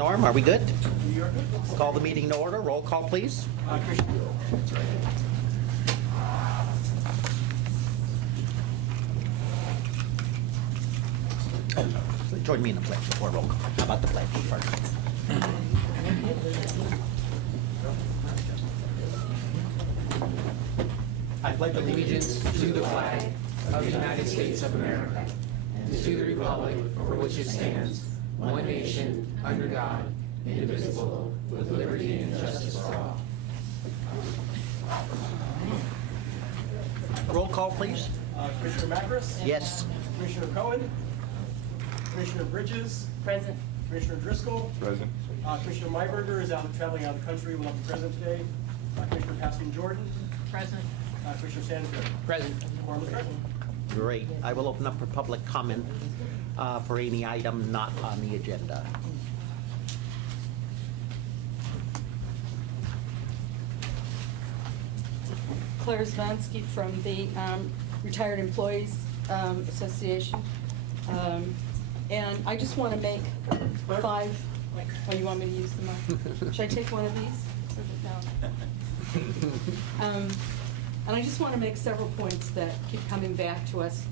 Norm, are we good? Call the meeting to order. Roll call, please. Join me in the pledge before roll call. How about the pledge first? I pledge Allegiance to the flag of the United States of America and to the republic for which it stands, one nation, under God, indivisible, with liberty and justice for all. Roll call, please. Commissioner Macris? Yes. Commissioner Cohen? Commissioner Bridges? Present. Commissioner Driscoll? Present. Commissioner Mayberger is traveling out of the country, will not be present today. Commissioner Paston Jordan? Present. Commissioner Sandefur? Present. Quorum is present. Great. I will open up for public comment for any item not on the agenda. Claire Zvansky from the Retired Employees Association. And I just want to make five, oh, you want me to use the mic? Should I take one of these? No. And I just want to make several points that keep coming back to us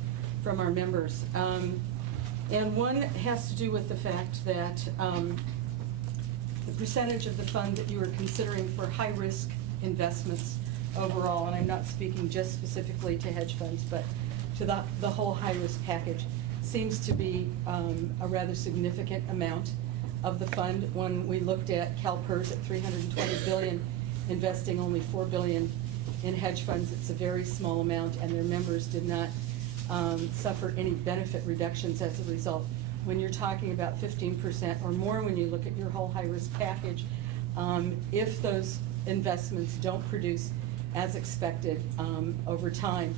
from our members. And one has to do with the fact that the percentage of the fund that you are considering for high-risk investments overall, and I'm not speaking just specifically to hedge funds, but to the whole high-risk package, seems to be a rather significant amount of the fund. When we looked at CalPERS at $320 billion, investing only $4 billion in hedge funds, it's a very small amount, and their members did not suffer any benefit reductions as a result. When you're talking about 15% or more, when you look at your whole high-risk package, if those investments don't produce as expected over time,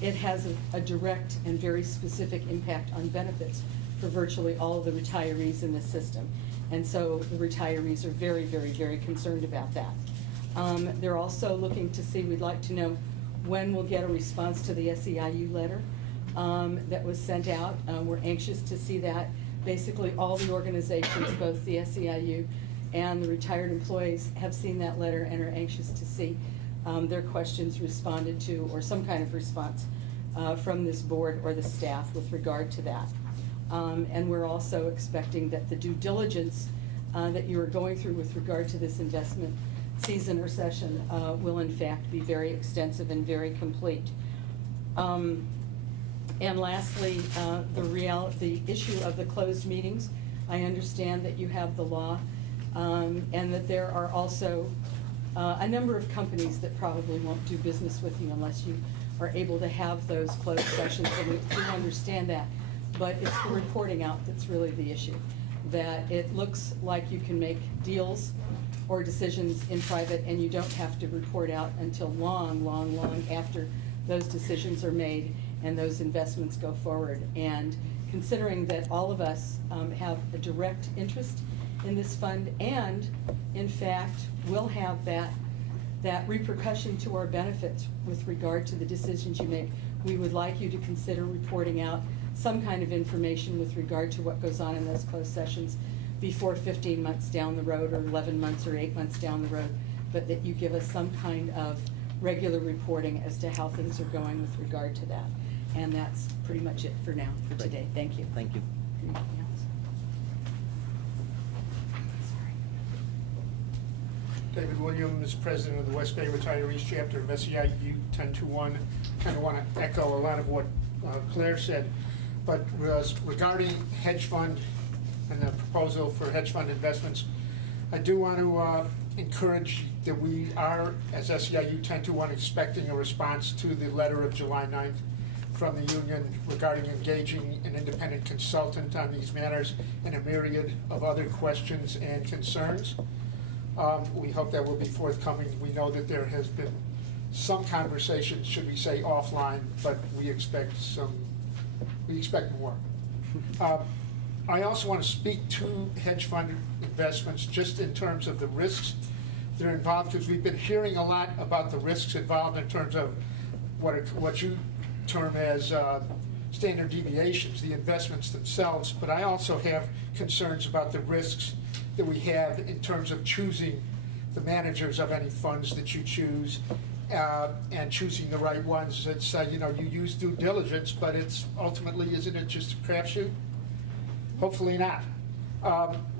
it has a direct and very specific impact on benefits for virtually all of the retirees in the system. And so the retirees are very, very, very concerned about that. They're also looking to see, we'd like to know when we'll get a response to the SEIU letter that was sent out. We're anxious to see that. Basically, all the organizations, both the SEIU and the retired employees, have seen that letter and are anxious to see their questions responded to, or some kind of response from this board or the staff with regard to that. And we're also expecting that the due diligence that you are going through with regard to this investment season or session will in fact be very extensive and very complete. And lastly, the issue of the closed meetings. I understand that you have the law and that there are also a number of companies that probably won't do business with you unless you are able to have those closed sessions, and we do understand that. But it's the reporting out that's really the issue. That it looks like you can make deals or decisions in private, and you don't have to report out until long, long, long after those decisions are made and those investments go forward. And considering that all of us have a direct interest in this fund, and in fact will have that repercussion to our benefits with regard to the decisions you make, we would like you to consider reporting out some kind of information with regard to what goes on in those closed sessions before 15 months down the road, or 11 months or 8 months down the road, but that you give us some kind of regular reporting as to how things are going with regard to that. And that's pretty much it for now, for today. Thank you. Thank you. Anything else? Sorry. David Williams, President of the West Bay Retirees Chapter of SEIU 1021. Kind of want to echo a lot of what Claire said, but regarding hedge fund and the proposal for hedge fund investments, I do want to encourage that we are, as SEIU 1021, expecting a response to the letter of July 9th from the union regarding engaging an independent consultant on these matters and a myriad of other questions and concerns. We hope that will be forthcoming. We know that there has been some conversation, should we say, offline, but we expect more. I also want to speak to hedge fund investments just in terms of the risks that are involved, because we've been hearing a lot about the risks involved in terms of what you term as standard deviations, the investments themselves, but I also have concerns about the risks that we have in terms of choosing the managers of any funds that you choose, and choosing the right ones. It's, you use due diligence, but it's ultimately, isn't it just a crapshoot? Hopefully not.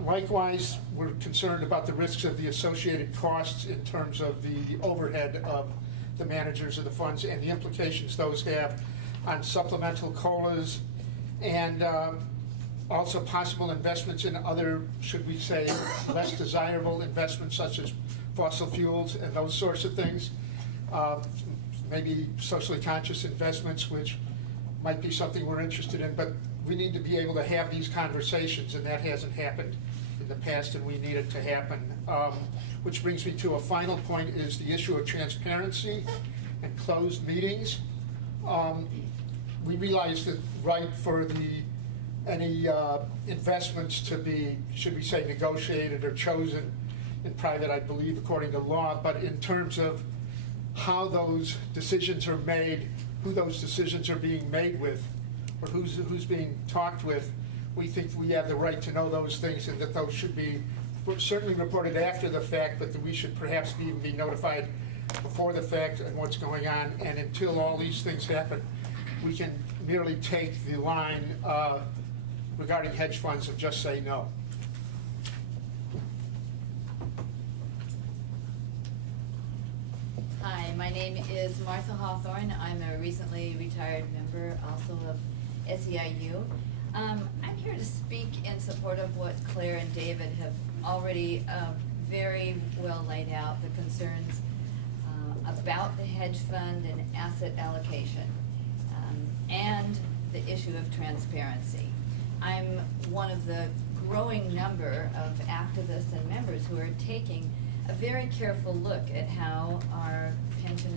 Likewise, we're concerned about the risks of the associated costs in terms of the overhead of the managers of the funds and the implications those have on supplemental COLAs, and also possible investments in other, should we say, less desirable investments such as fossil fuels and those sorts of things. Maybe socially conscious investments, which might be something we're interested in, but we need to be able to have these conversations, and that hasn't happened in the past, and we need it to happen. Which brings me to a final point, is the issue of transparency and closed meetings. We realize that right for any investments to be, should we say, negotiated or chosen in private, I believe, according to law, but in terms of how those decisions are made, who those decisions are being made with, or who's being talked with, we think we have the right to know those things, and that those should be certainly reported after the fact, but that we should perhaps even be notified before the fact on what's going on. And until all these things happen, we can merely take the line regarding hedge funds and just say no. Hi, my name is Martha Hawthorne. I'm a recently retired member also of SEIU. I'm here to speak in support of what Claire and David have already very well laid out, the concerns about the hedge fund and asset allocation, and the issue of transparency. I'm one of the growing number of activists and members who are taking a very careful look at how our pension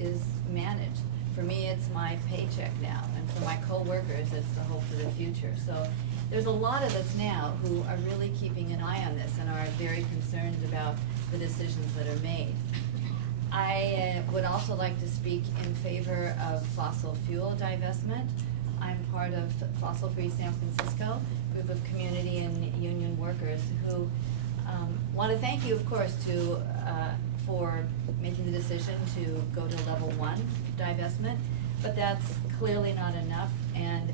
is managed. For me, it's my paycheck now, and for my co-workers, it's the hope for the future. So there's a lot of us now who are really keeping an eye on this and are very concerned about the decisions that are made. I would also like to speak in favor of fossil fuel divestment. I'm part of Fossil Free San Francisco, a group of community and union workers who want to thank you, of course, for making the decision to go to level 1 divestment, but that's clearly not enough, and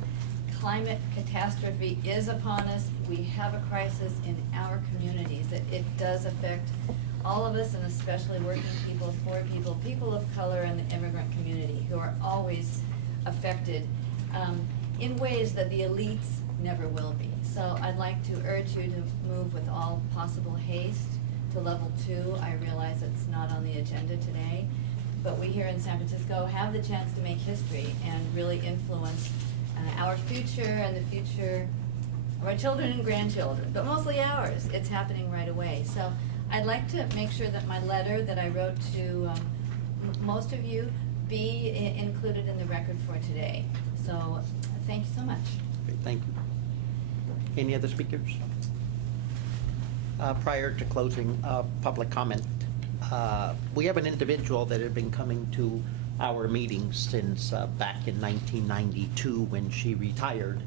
climate catastrophe is upon us. We have a crisis in our communities. It does affect all of us, and especially working people, poor people, people of color, and the immigrant community, who are always affected in ways that the elites never will be. So I'd like to urge you to move with all possible haste to level 2. I realize it's not on the agenda today, but we here in San Francisco have the chance to make history and really influence our future and the future of our children and grandchildren, but mostly ours. It's happening right away. So I'd like to make sure that my letter that I wrote to most of you be included in the record for today. So thank you so much. Great, thank you. Any other speakers? Prior to closing public comment, we have an individual that had been coming to our meetings since back in 1992 when she retired,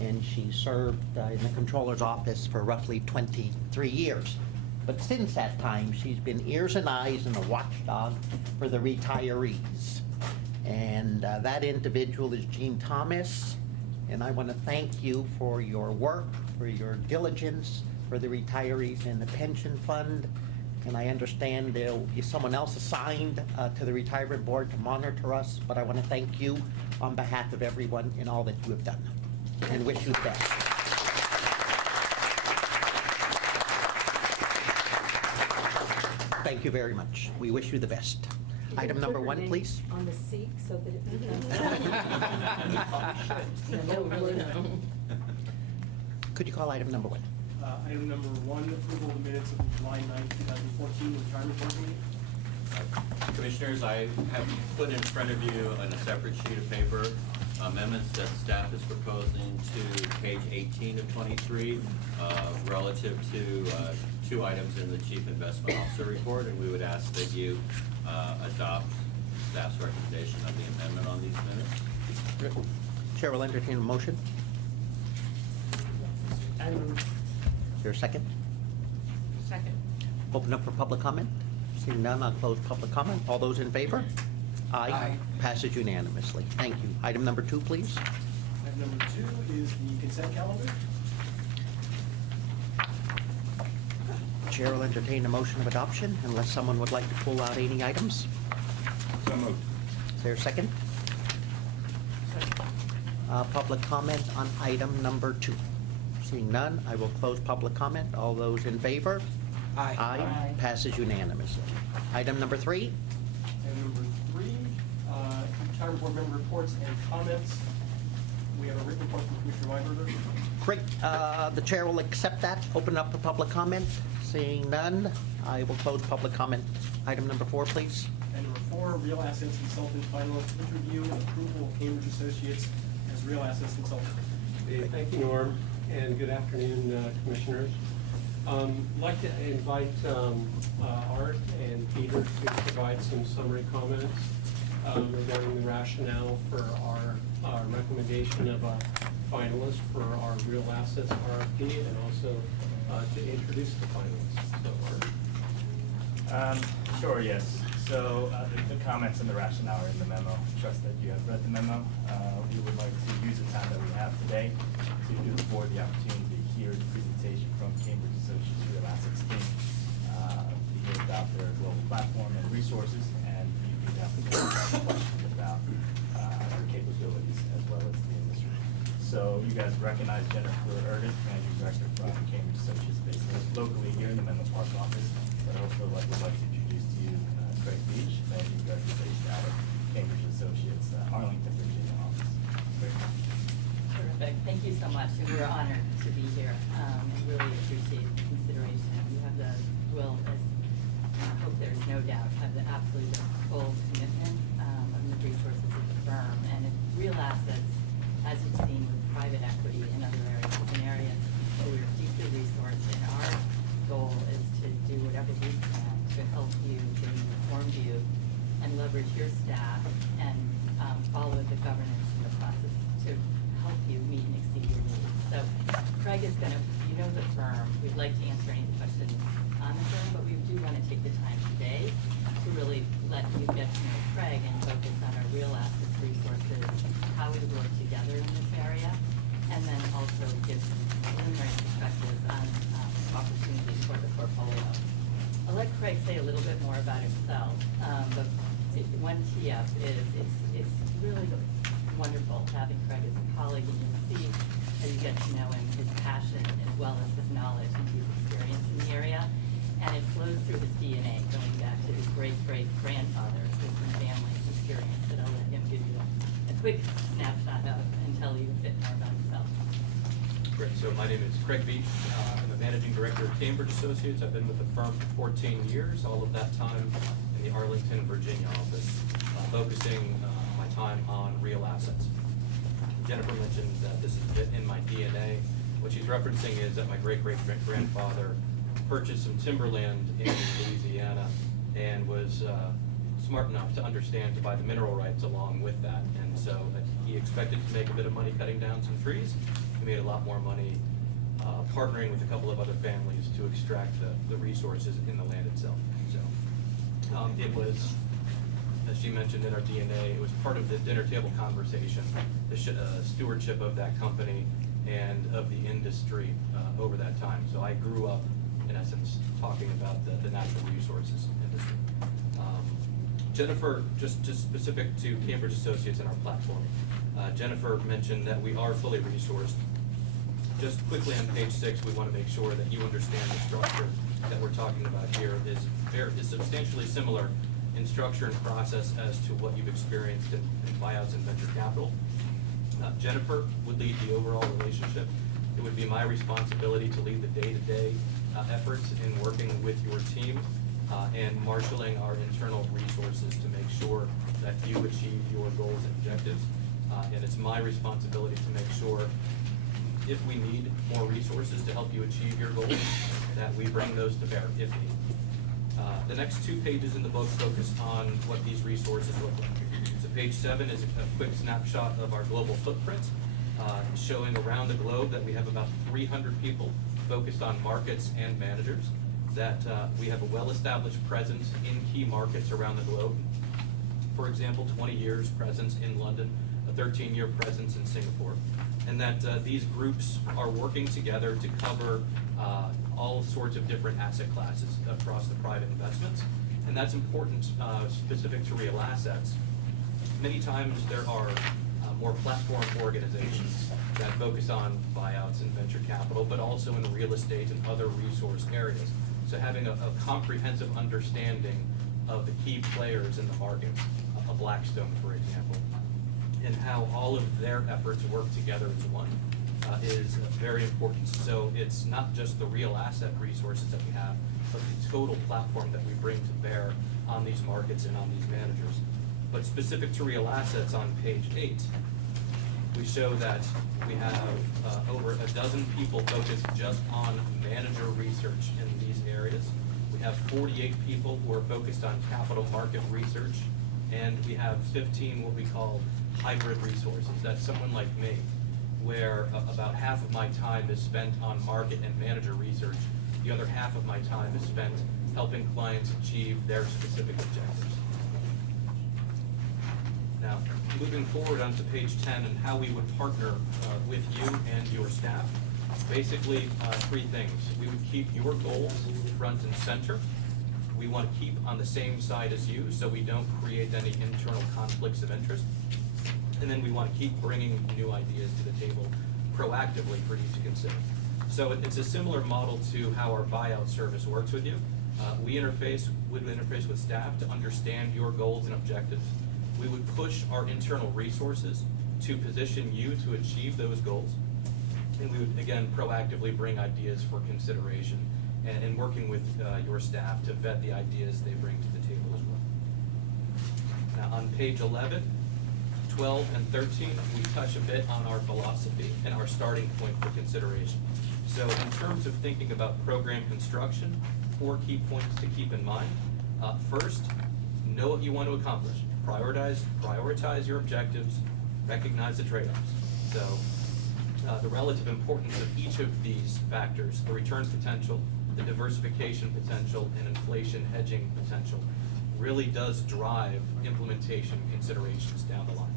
and she served in the controller's office for roughly 23 years. But since that time, she's been ears and eyes and a watchdog for the retirees. And that individual is Jean Thomas, and I want to thank you for your work, for your diligence, for the retirees and the pension fund. And I understand there will be someone else assigned to the retirement board to monitor us, but I want to thank you on behalf of everyone in all that you have done, and wish you the best. Thank you very much. We wish you the best. Item number 1, please. On the seat so that it becomes. Could you call item number 1? Item number 1, approval of the minutes of the July 9, 2014 retirement board meeting. Commissioners, I have put in front of you on a separate sheet of paper amendments that staff is proposing to page 18 of 23 relative to 2 items in the Chief Investment Officer report, and we would ask that you adopt staff's recommendation of the amendment on these minutes. Chair will entertain a motion. Item Is there a second? Open up for public comment. Seeing none, I'll close public comment. All those in favor? Aye. Passes unanimously. Thank you. Item number 2, please. Item number 2 is the consent calendar. Chair will entertain a motion of adoption unless someone would like to pull out any items. So moved. Is there a second? Public comment on item number 2. Seeing none, I will close public comment. All those in favor? Aye. Aye. Passes unanimously. Item number 3. Item number 3, retirement board member reports and comments. We have a written report from Commissioner Weinberger. Great. The chair will accept that. Open up for public comment. Seeing none, I will close public comment. Item number 4, please. And number 4, real assets consultant finalist interview and approval of Cambridge Associates as real assets consultant. Hey, thank you, Norm, and good afternoon, Commissioners. I'd like to invite Art and Peter to provide some summary comments regarding the rationale for our recommendation of a finalist for our real assets RFP, and also to introduce the finalists. So, Art. Sure, yes. So the comments and the rationale are in the memo. Trust that you have read the memo. We would like to use the time that we have today to give the board the opportunity to hear the presentation from Cambridge Associates Real Assets team, to hear about their global platform and resources, and you the opportunity to ask questions about their capabilities as well as the industry. So you guys recognize Jennifer Erdin, Managing Director from Cambridge Associates, based locally here in the Menlo Park office, but also would like to introduce to you Craig Beach, Managing Director based out of Cambridge Associates, Arlington, Virginia office. Craig. Terrific. Thank you so much. We're honored to be here and really appreciate the consideration. You have the will, as I hope there's no doubt, have the absolute full commitment of the resources of the firm. And real assets, as you've seen with private equity in other areas, is an area where we're deeply resourced, and our goal is to do whatever we can to help you, to inform you, and leverage your staff and follow the governance and the process to help you meet and exceed your needs. So Craig is going to, you know the firm, we'd like to answer any questions on the firm, but we do want to take the time today to really let you get to know Craig and focus on our real assets resources, how we work together in this area, and then also give some preliminary perspectives on opportunities for the portfolio. I'll let Craig say a little bit more about himself, but one tee up is it's really wonderful having Craig as a colleague, and you'll see as you get to know him, his passion as well as his knowledge and his experience in the area. And it flows through his DNA, going back to his great-great-grandfather, with some family experience that I'll let him give you a quick snapshot of and tell you a bit more about himself. Great. So my name is Craig Beach. I'm the Managing Director of Cambridge Associates. I've been with the firm for 14 years, all of that time in the Arlington, Virginia office, focusing my time on real assets. Jennifer mentioned that this is in my DNA. What she's referencing is that my great-great-grandfather purchased some timberland in Louisiana and was smart enough to understand to buy the mineral rights along with that. And so he expected to make a bit of money cutting down some trees. He made a lot more money partnering with a couple of other families to extract the resources in the land itself. So it was, as she mentioned in our DNA, it was part of the dinner table conversation, the stewardship of that company and of the industry over that time. So I grew up, in essence, talking about the natural resources industry. Jennifer, just specific to Cambridge Associates and our platform, Jennifer mentioned that we are fully resourced. Just quickly on page 6, we want to make sure that you understand the structure that we're talking about here is substantially similar in structure and process as to what you've experienced in buyouts and venture capital. Jennifer would lead the overall relationship. It would be my responsibility to lead the day-to-day efforts in working with your team and marshaling our internal resources to make sure that you achieve your goals and objectives. And it's my responsibility to make sure if we need more resources to help you achieve your goals, that we bring those to bear if needed. The next 2 pages in the book focus on what these resources look like. So page 7 is a quick snapshot of our global footprint, showing around the globe that we have about 300 people focused on markets and managers. that we have a well-established presence in key markets around the globe. For example, 20 years presence in London, a 13-year presence in Singapore, and that these groups are working together to cover all sorts of different asset classes across the private investments. And that's important specific to real assets. Many times there are more platform organizations that focus on buyouts and venture capital, but also in real estate and other resource areas. So having a comprehensive understanding of the key players in the markets, a Blackstone, for example, and how all of their efforts work together as one is very important. So it's not just the real asset resources that we have, but the total platform that we bring to bear on these markets and on these managers. But specific to real assets, on page 8, we show that we have over a dozen people focused just on manager research in these areas. We have 48 people who are focused on capital market research, and we have 15 what we call hybrid resources. That's someone like me, where about half of my time is spent on market and manager research. The other half of my time is spent helping clients achieve their specific objectives. Now, moving forward onto page 10 and how we would partner with you and your staff. Basically, 3 things. We would keep your goals front and center. We want to keep on the same side as you so we don't create any internal conflicts of interest. And then we want to keep bringing new ideas to the table proactively for you to consider. So it's a similar model to how our buyout service works with you. We interface with staff to understand your goals and objectives. We would push our internal resources to position you to achieve those goals. And we would, again, proactively bring ideas for consideration and working with your staff to vet the ideas they bring to the table as well. Now, on page 11, 12, and 13, we touch a bit on our philosophy and our starting point for consideration. So in terms of thinking about program construction, 4 key points to keep in mind. First, know what you want to accomplish. Prioritize your objectives, recognize the trade-offs. So the relative importance of each of these factors, the return potential, the diversification potential, and inflation hedging potential, really does drive implementation considerations down the line.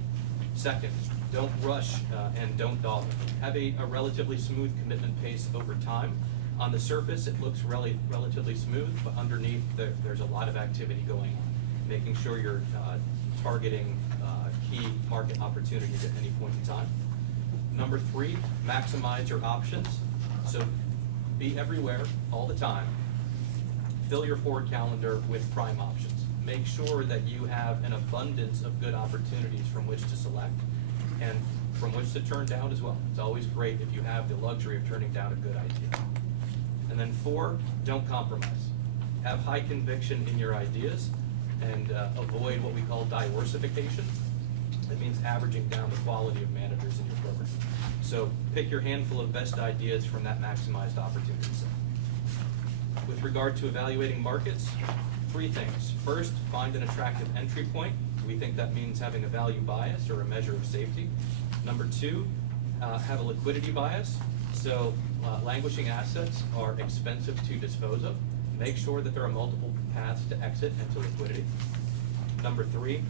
Second, don't rush and don't dawdle. Have a relatively smooth commitment pace over time. On the surface, it looks relatively smooth, but underneath there's a lot of activity going on, making sure you're targeting key market opportunities at any point in time. Number 3, maximize your options. So be everywhere all the time. Fill your forward calendar with prime options. Make sure that you have an abundance of good opportunities from which to select and from which to turn down as well. It's always great if you have the luxury of turning down a good idea. And then 4, don't compromise. Have high conviction in your ideas and avoid what we call diversification. That means averaging down the quality of managers in your program. So pick your handful of best ideas from that maximized opportunity set. With regard to evaluating markets, 3 things. First, find an attractive entry point. We think that means having a value bias or a measure of safety. Number 2, have a liquidity bias. So languishing assets are expensive to dispose of. Make sure that there are multiple paths to exit and to liquidity. Number 3,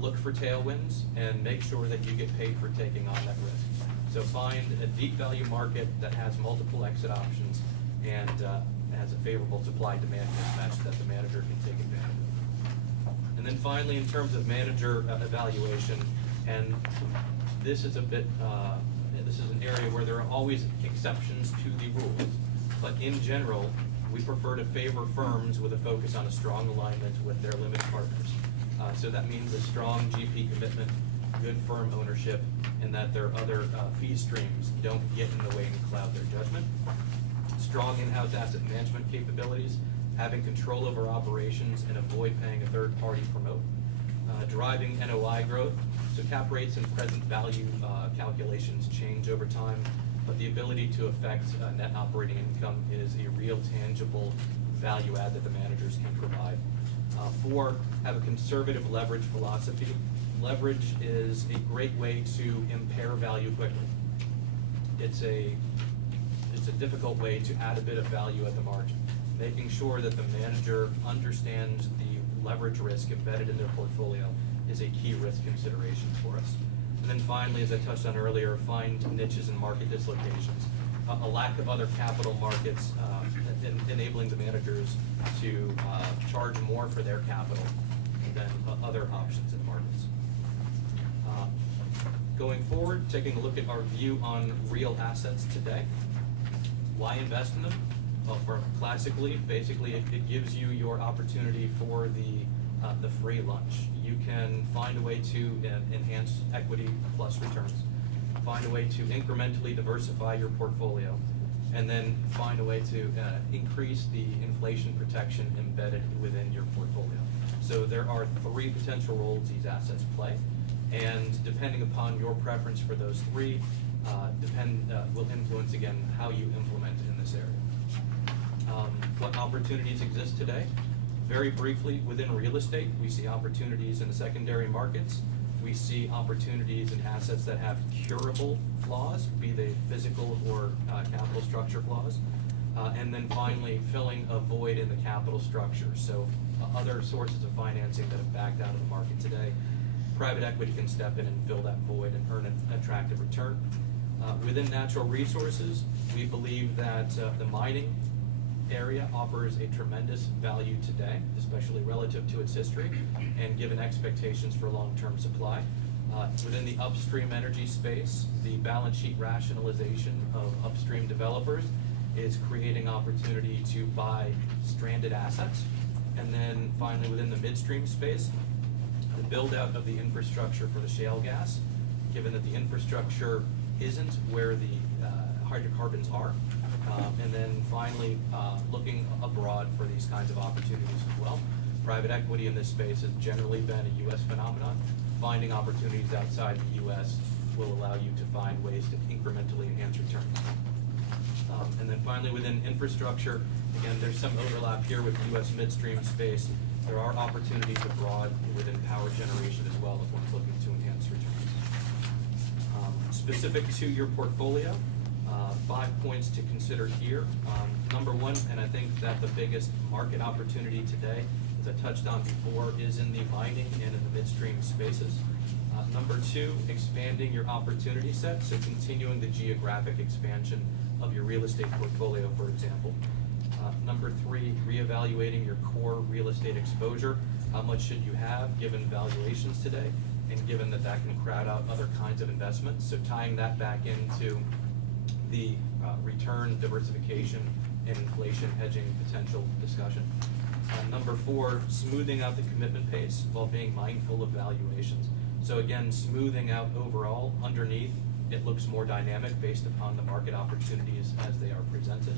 look for tailwinds and make sure that you get paid for taking on that risk. So find a deep value market that has multiple exit options and has a favorable supply-demand mismatch that the manager can take advantage of. And then finally, in terms of manager evaluation, and this is a bit, this is an area where there are always exceptions to the rules, but in general, we prefer to favor firms with a focus on a strong alignment with their limited partners. So that means a strong GP commitment, good firm ownership, and that their other fee streams don't get in the way and cloud their judgment. Strong in-house asset management capabilities, having control over operations and avoid paying a third party promote. Driving NOI growth, so cap rates and present value calculations change over time, but the ability to affect net operating income is a real tangible value add that the managers can provide. 4, have a conservative leverage philosophy. Leverage is a great way to impair value quickly. It's a difficult way to add a bit of value at the margin. making sure that the manager understands the leverage risk embedded in their portfolio is a key risk consideration for us. And then finally, as I touched on earlier, find niches and market dislocations. A lack of other capital markets enabling the managers to charge more for their capital than other options in markets. Going forward, taking a look at our view on real assets today. Why invest in them? Well, classically, basically, it gives you your opportunity for the free lunch. You can find a way to enhance equity plus returns, find a way to incrementally diversify your portfolio, and then find a way to increase the inflation protection embedded within your portfolio. So there are 3 potential roles these assets play, and depending upon your preference for those 3, will influence, again, how you implement in this area. What opportunities exist today? Very briefly, within real estate, we see opportunities in the secondary markets. We see opportunities in assets that have curable flaws, be they physical or capital structure flaws. And then finally, filling a void in the capital structure. So other sources of financing that have backed out of the market today. Private equity can step in and fill that void and earn an attractive return. Within natural resources, we believe that the mining area offers a tremendous value today, especially relative to its history and given expectations for long-term supply. Within the upstream energy space, the balance sheet rationalization of upstream developers is creating opportunity to buy stranded assets. And then finally, within the midstream space, the build-out of the infrastructure for the shale gas, given that the infrastructure isn't where the hydrocarbons are. And then finally, looking abroad for these kinds of opportunities as well. Private equity in this space has generally been a U.S. phenomenon. Finding opportunities outside the U.S. will allow you to find ways to incrementally enhance returns. And then finally, within infrastructure, again, there's some overlap here with the U.S. midstream space. There are opportunities abroad within power generation as well if one's looking to enhance returns. Specific to your portfolio, 5 points to consider here. Number 1, and I think that the biggest market opportunity today, as I touched on before, is in the mining and in the midstream spaces. Number 2, expanding your opportunity set, so continuing the geographic expansion of your real estate portfolio, for example. Number 3, reevaluating your core real estate exposure. How much should you have given valuations today, and given that that can crowd out other kinds of investments? So tying that back into the return diversification and inflation hedging potential discussion. Number 4, smoothing out the commitment pace while being mindful of valuations. So again, smoothing out overall. Underneath, it looks more dynamic based upon the market opportunities as they are presented.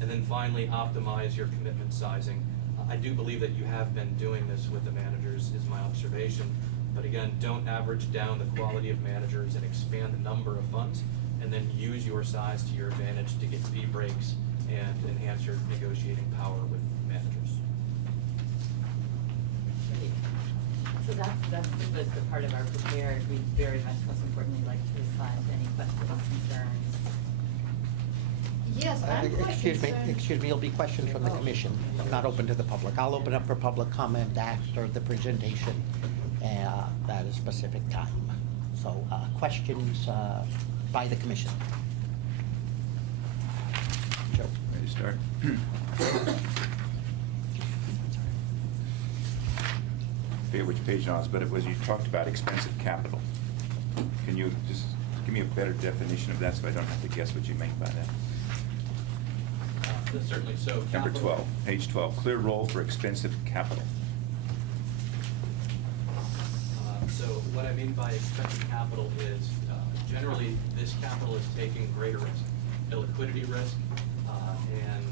And then finally, optimize your commitment sizing. I do believe that you have been doing this with the managers, is my observation. But again, don't average down the quality of managers and expand the number of funds, and then use your size to your advantage to get fee breaks and enhance your negotiating power with managers. Great. So that's the part of our prepared. We very much, most importantly, like to respond to any questions, concerns. Yes, I'm quite Excuse me, concerned. there'll be questions from the commission, not open to the public. I'll open up for public comment after the presentation at a specific time. So, questions by the commission. Joe? Ready to start? I forget which page it was, but it was, you talked about expensive capital. Can you just give me a better definition of that so I don't have to guess what you mean by that? Certainly. So Number capital- 12, page 12, clear role for expensive capital. So what I mean by expensive capital is generally this capital is taking greater risk, illiquidity risk, and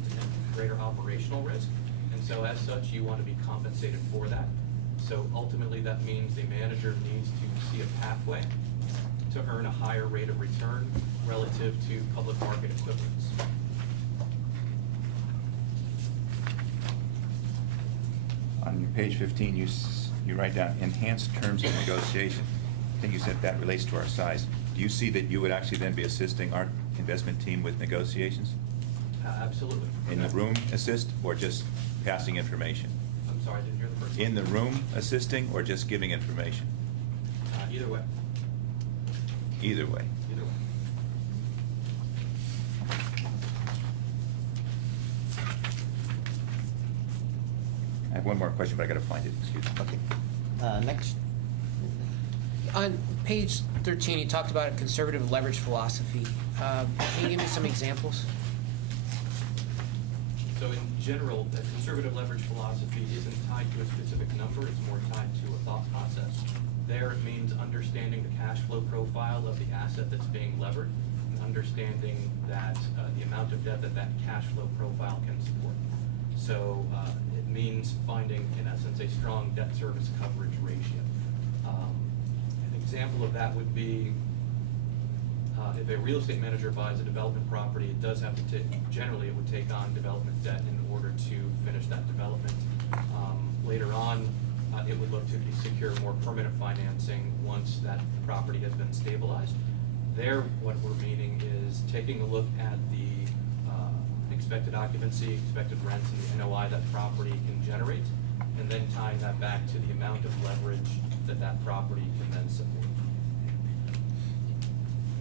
greater operational risk. And so as such, you want to be compensated for that. So ultimately, that means the manager needs to see a pathway to earn a higher rate of return relative to public market equivalents. On your page 15, you write down enhanced terms of negotiation. I think you said that relates to our size. Do you see that you would actually then be assisting our investment team with negotiations? Absolutely. In the room assist or just passing information? I'm sorry, I didn't hear the first. In the room assisting or just giving information? Either way. Either way. Either way. I have one more question, but I gotta find it, excuse me. Okay. Next. On page 13, you talked about a conservative leverage philosophy. Can you give me some examples? So in general, the conservative leverage philosophy isn't tied to a specific number, it's more tied to a thought process. There it means understanding the cash flow profile of the asset that's being levered, and understanding that the amount of debt that that cash flow profile can support. So it means finding, in essence, a strong debt service coverage ratio. An example of that would be if a real estate manager buys a development property, it does have to generally it would take on development debt in order to finish that development. Later on, it would look to secure more permanent financing once that property has been stabilized. There, what we're meaning is taking a look at the expected occupancy, expected rents, and the NOI that property can generate, and then tying that back to the amount of leverage that that property can then support.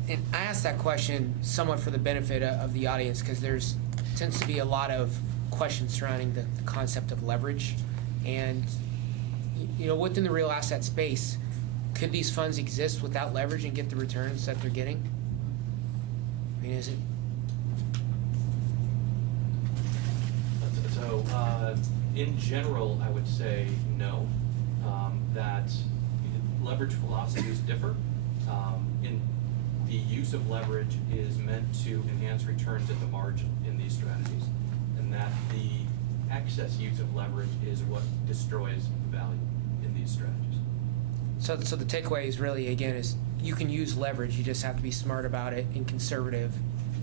And I asked that question somewhat for the benefit of the audience because there's tends to be a lot of questions surrounding the concept of leverage. And, you know, within the real asset space, could these funds exist without leverage and get the returns that they're getting? I mean, is it? So, in general, I would say no, that leverage philosophies differ. In the use of leverage is meant to enhance returns at the margin in these strategies, and that the excess use of leverage is what destroys value in these strategies. So the takeaway is really, again, is you can use leverage, you just have to be smart about it and conservative,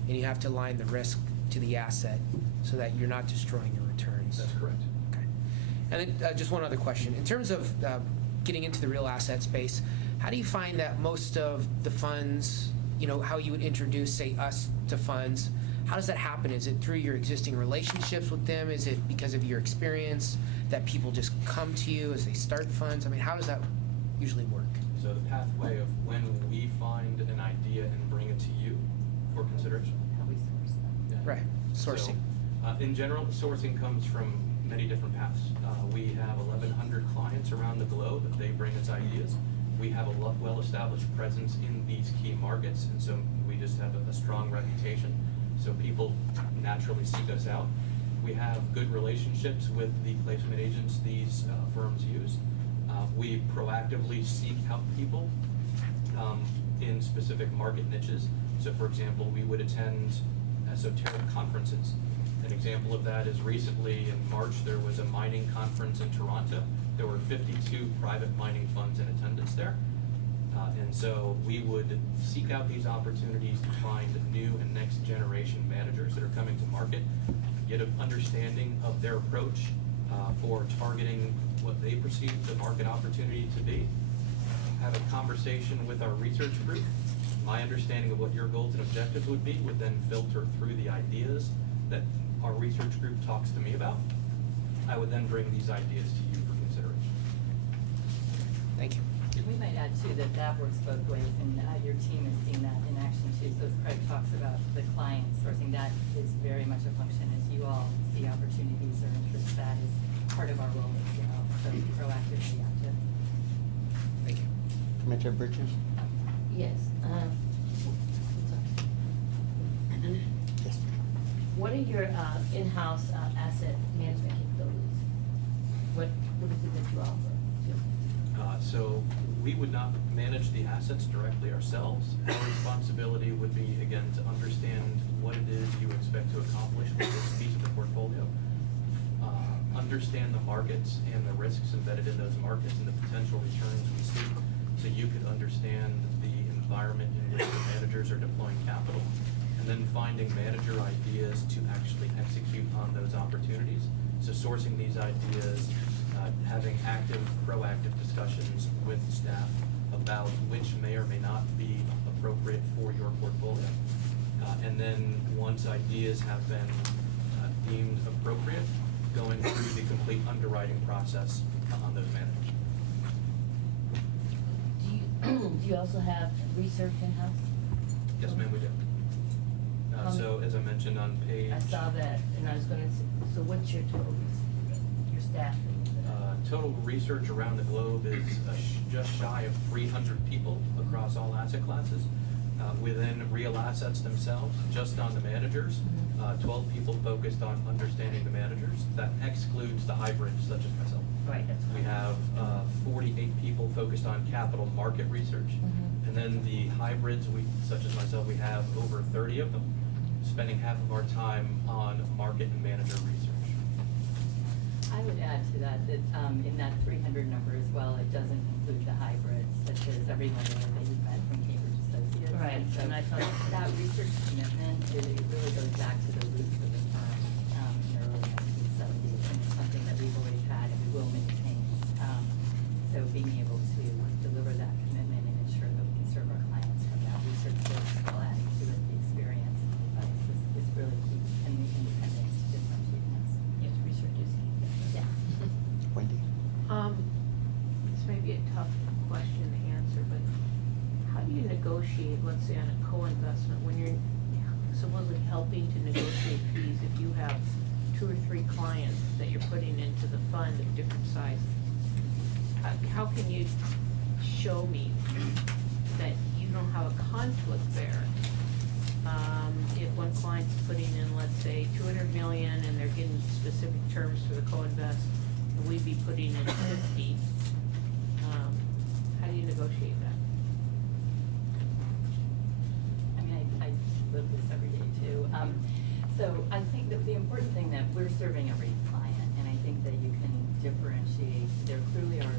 and you have to align the risk to the asset so that you're not destroying your returns. That's correct. Okay. And then just one other question. In terms of getting into the real asset space, how do you find that most of the funds, you know, how you would introduce, say, us to funds, how does that happen? Is it through your existing relationships with them? Is it because of your experience that people just come to you as they start funds? I mean, how does that usually work? So the pathway of when we find an idea and bring it to you for consideration. How we source them. Yeah. Right, sourcing. So, in general, sourcing comes from many different paths. We have 1,100 clients around the globe that they bring us ideas. We have a well-established presence in these key markets, and so we just have a strong reputation. So people naturally seek us out. We have good relationships with the placement agents these firms use. We proactively seek out people in specific market niches. So for example, we would attend esoteric conferences. An example of that is recently in March, there was a mining conference in Toronto. There were 52 private mining funds in attendance there. And so we would seek out these opportunities to find new and next generation managers that are coming to market, get an understanding of their approach for targeting what they perceive the market opportunity to be, have a conversation with our research group. My understanding of what your goals and objectives would be would then filter through the ideas that our research group talks to me about. I would then bring these ideas to you for consideration. Thank you. We might add too that that works both ways, and your team has seen that in action too. So as Craig talks about the client sourcing, that is very much a function as you all see opportunities or interests. That is part of our role as well. So proactively active. Thank you. Commissioner Bridges? Yes. Yes. What are your in-house asset management capabilities? What is it that you offer? So we would not manage the assets directly ourselves. Our responsibility would be, again, to understand what it is you expect to accomplish with this piece of the portfolio. Understand the markets and the risks embedded in those markets and the potential returns we see, so you could understand the environment in which the managers are deploying capital, and then finding manager ideas to actually execute on those opportunities. So sourcing these ideas, having active, proactive discussions with staff about which may or may not be appropriate for your portfolio. And then once ideas have been deemed appropriate, going through the complete underwriting process on those managers. Do you also have research in-house? Yes, ma'am, we do. So as I mentioned on page. I saw that, and I was gonna, so what's your total, your staff? Total research around the globe is just shy of 300 people across all asset classes. Within real assets themselves, just on the managers, 12 people focused on understanding the managers. That excludes the hybrids such as myself. Right, that's We fine. have 48 people focused on capital market research. Mhm. And then the hybrids, such as myself, we have over 30 of them, spending half of our time on market and manager research. I would add to that, in that 300 number as well, it doesn't include the hybrids, such as everyone that you've met from Cambridge Associates. Right, And so and I thought- that research commitment, it really goes back to the roots of the firm, in the early 1970s, and it's something that we've always had and we will maintain. So being able to deliver that commitment and ensure that we can serve our clients from that research base while adding to it the experience and advice is really key, and the independence to differentiate us. Yes, research is key. Yeah. Wendy? This may be a tough question to answer, but how do you negotiate, let's say on a co-investment, when you're supposedly helping to negotiate fees if you have 2 or 3 clients that you're putting into the fund of different sizes? How can you show me that you don't have a conflict there? If one client's putting in, let's say, 200 million and they're getting specific terms for the co-invest, and we'd be putting in 50, how do you negotiate that? I mean, I live this every day too. So I think that the important thing that we're serving every client, and I think that you can differentiate, there clearly are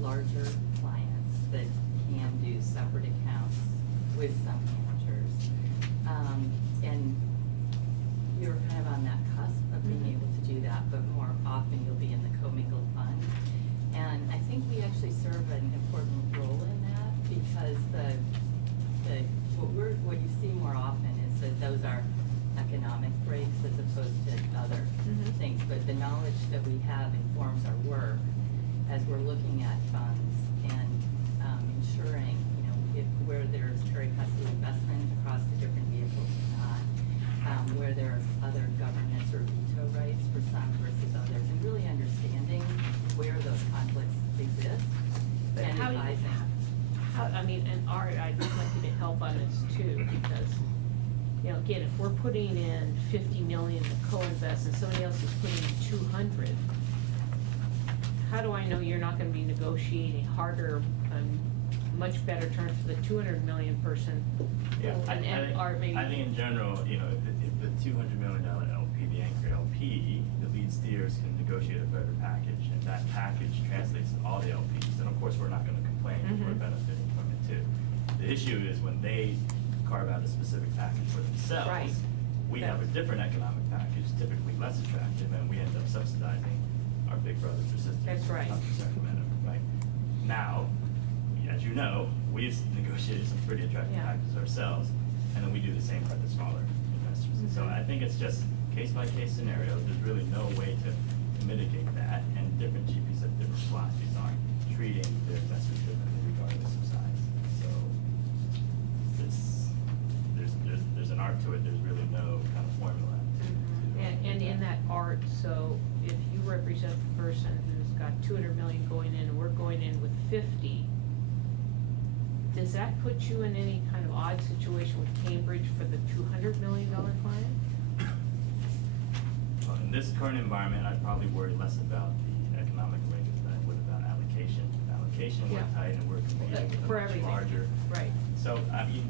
larger clients that can do separate accounts with some managers. And you're kind of on that cusp of being able to do that, but more often you'll be in the commingled fund. And I think we actually serve an important role in that because what you see more often is that those are economic breaks as opposed to other things. But the knowledge that we have informs our work as we're looking at funds and ensuring, where there's pari passu investment across the different vehicles or not, where there are other governance or veto rights for some versus others, and really understanding where those conflicts exist But and how do you- advising. And Art, I'd like you to help on this too, because, again, if we're putting in 50 million to co-invest and somebody else is putting in 200, how do I know you're not gonna be negotiating harder, much better terms for the 200 million person? Yeah, And Art, maybe. I think in general, if the $200 million LP, the anchor LP, the lead steers can negotiate a better package, and that package translates to all the LPs, then of course we're not gonna complain if we're benefiting from it too. The issue is when they carve out a specific package for themselves. Right. We have a different economic package, typically less attractive, and we end up subsidizing our big brothers or sisters. That's right. Up in Sacramento, right? Now, as you know, we've negotiated some pretty attractive Yeah. packages ourselves, and then we do the same for the smaller investors. And so I think it's just case-by-case scenario. There's really no way to mitigate that, and different GPs have different philosophies on treating their investors differently regardless of size. So there's an art to it. There's really no kind of formula. And in that art, so if you represent the person who's got 200 million going in and we're going in with 50, does that put you in any kind of odd situation with Cambridge for the $200 million client? Well, in this current environment, I'd probably worry less about the economic link than I would about allocation. Allocation, we're Yeah. tight and we're competing with For a much everything. larger. Right. So,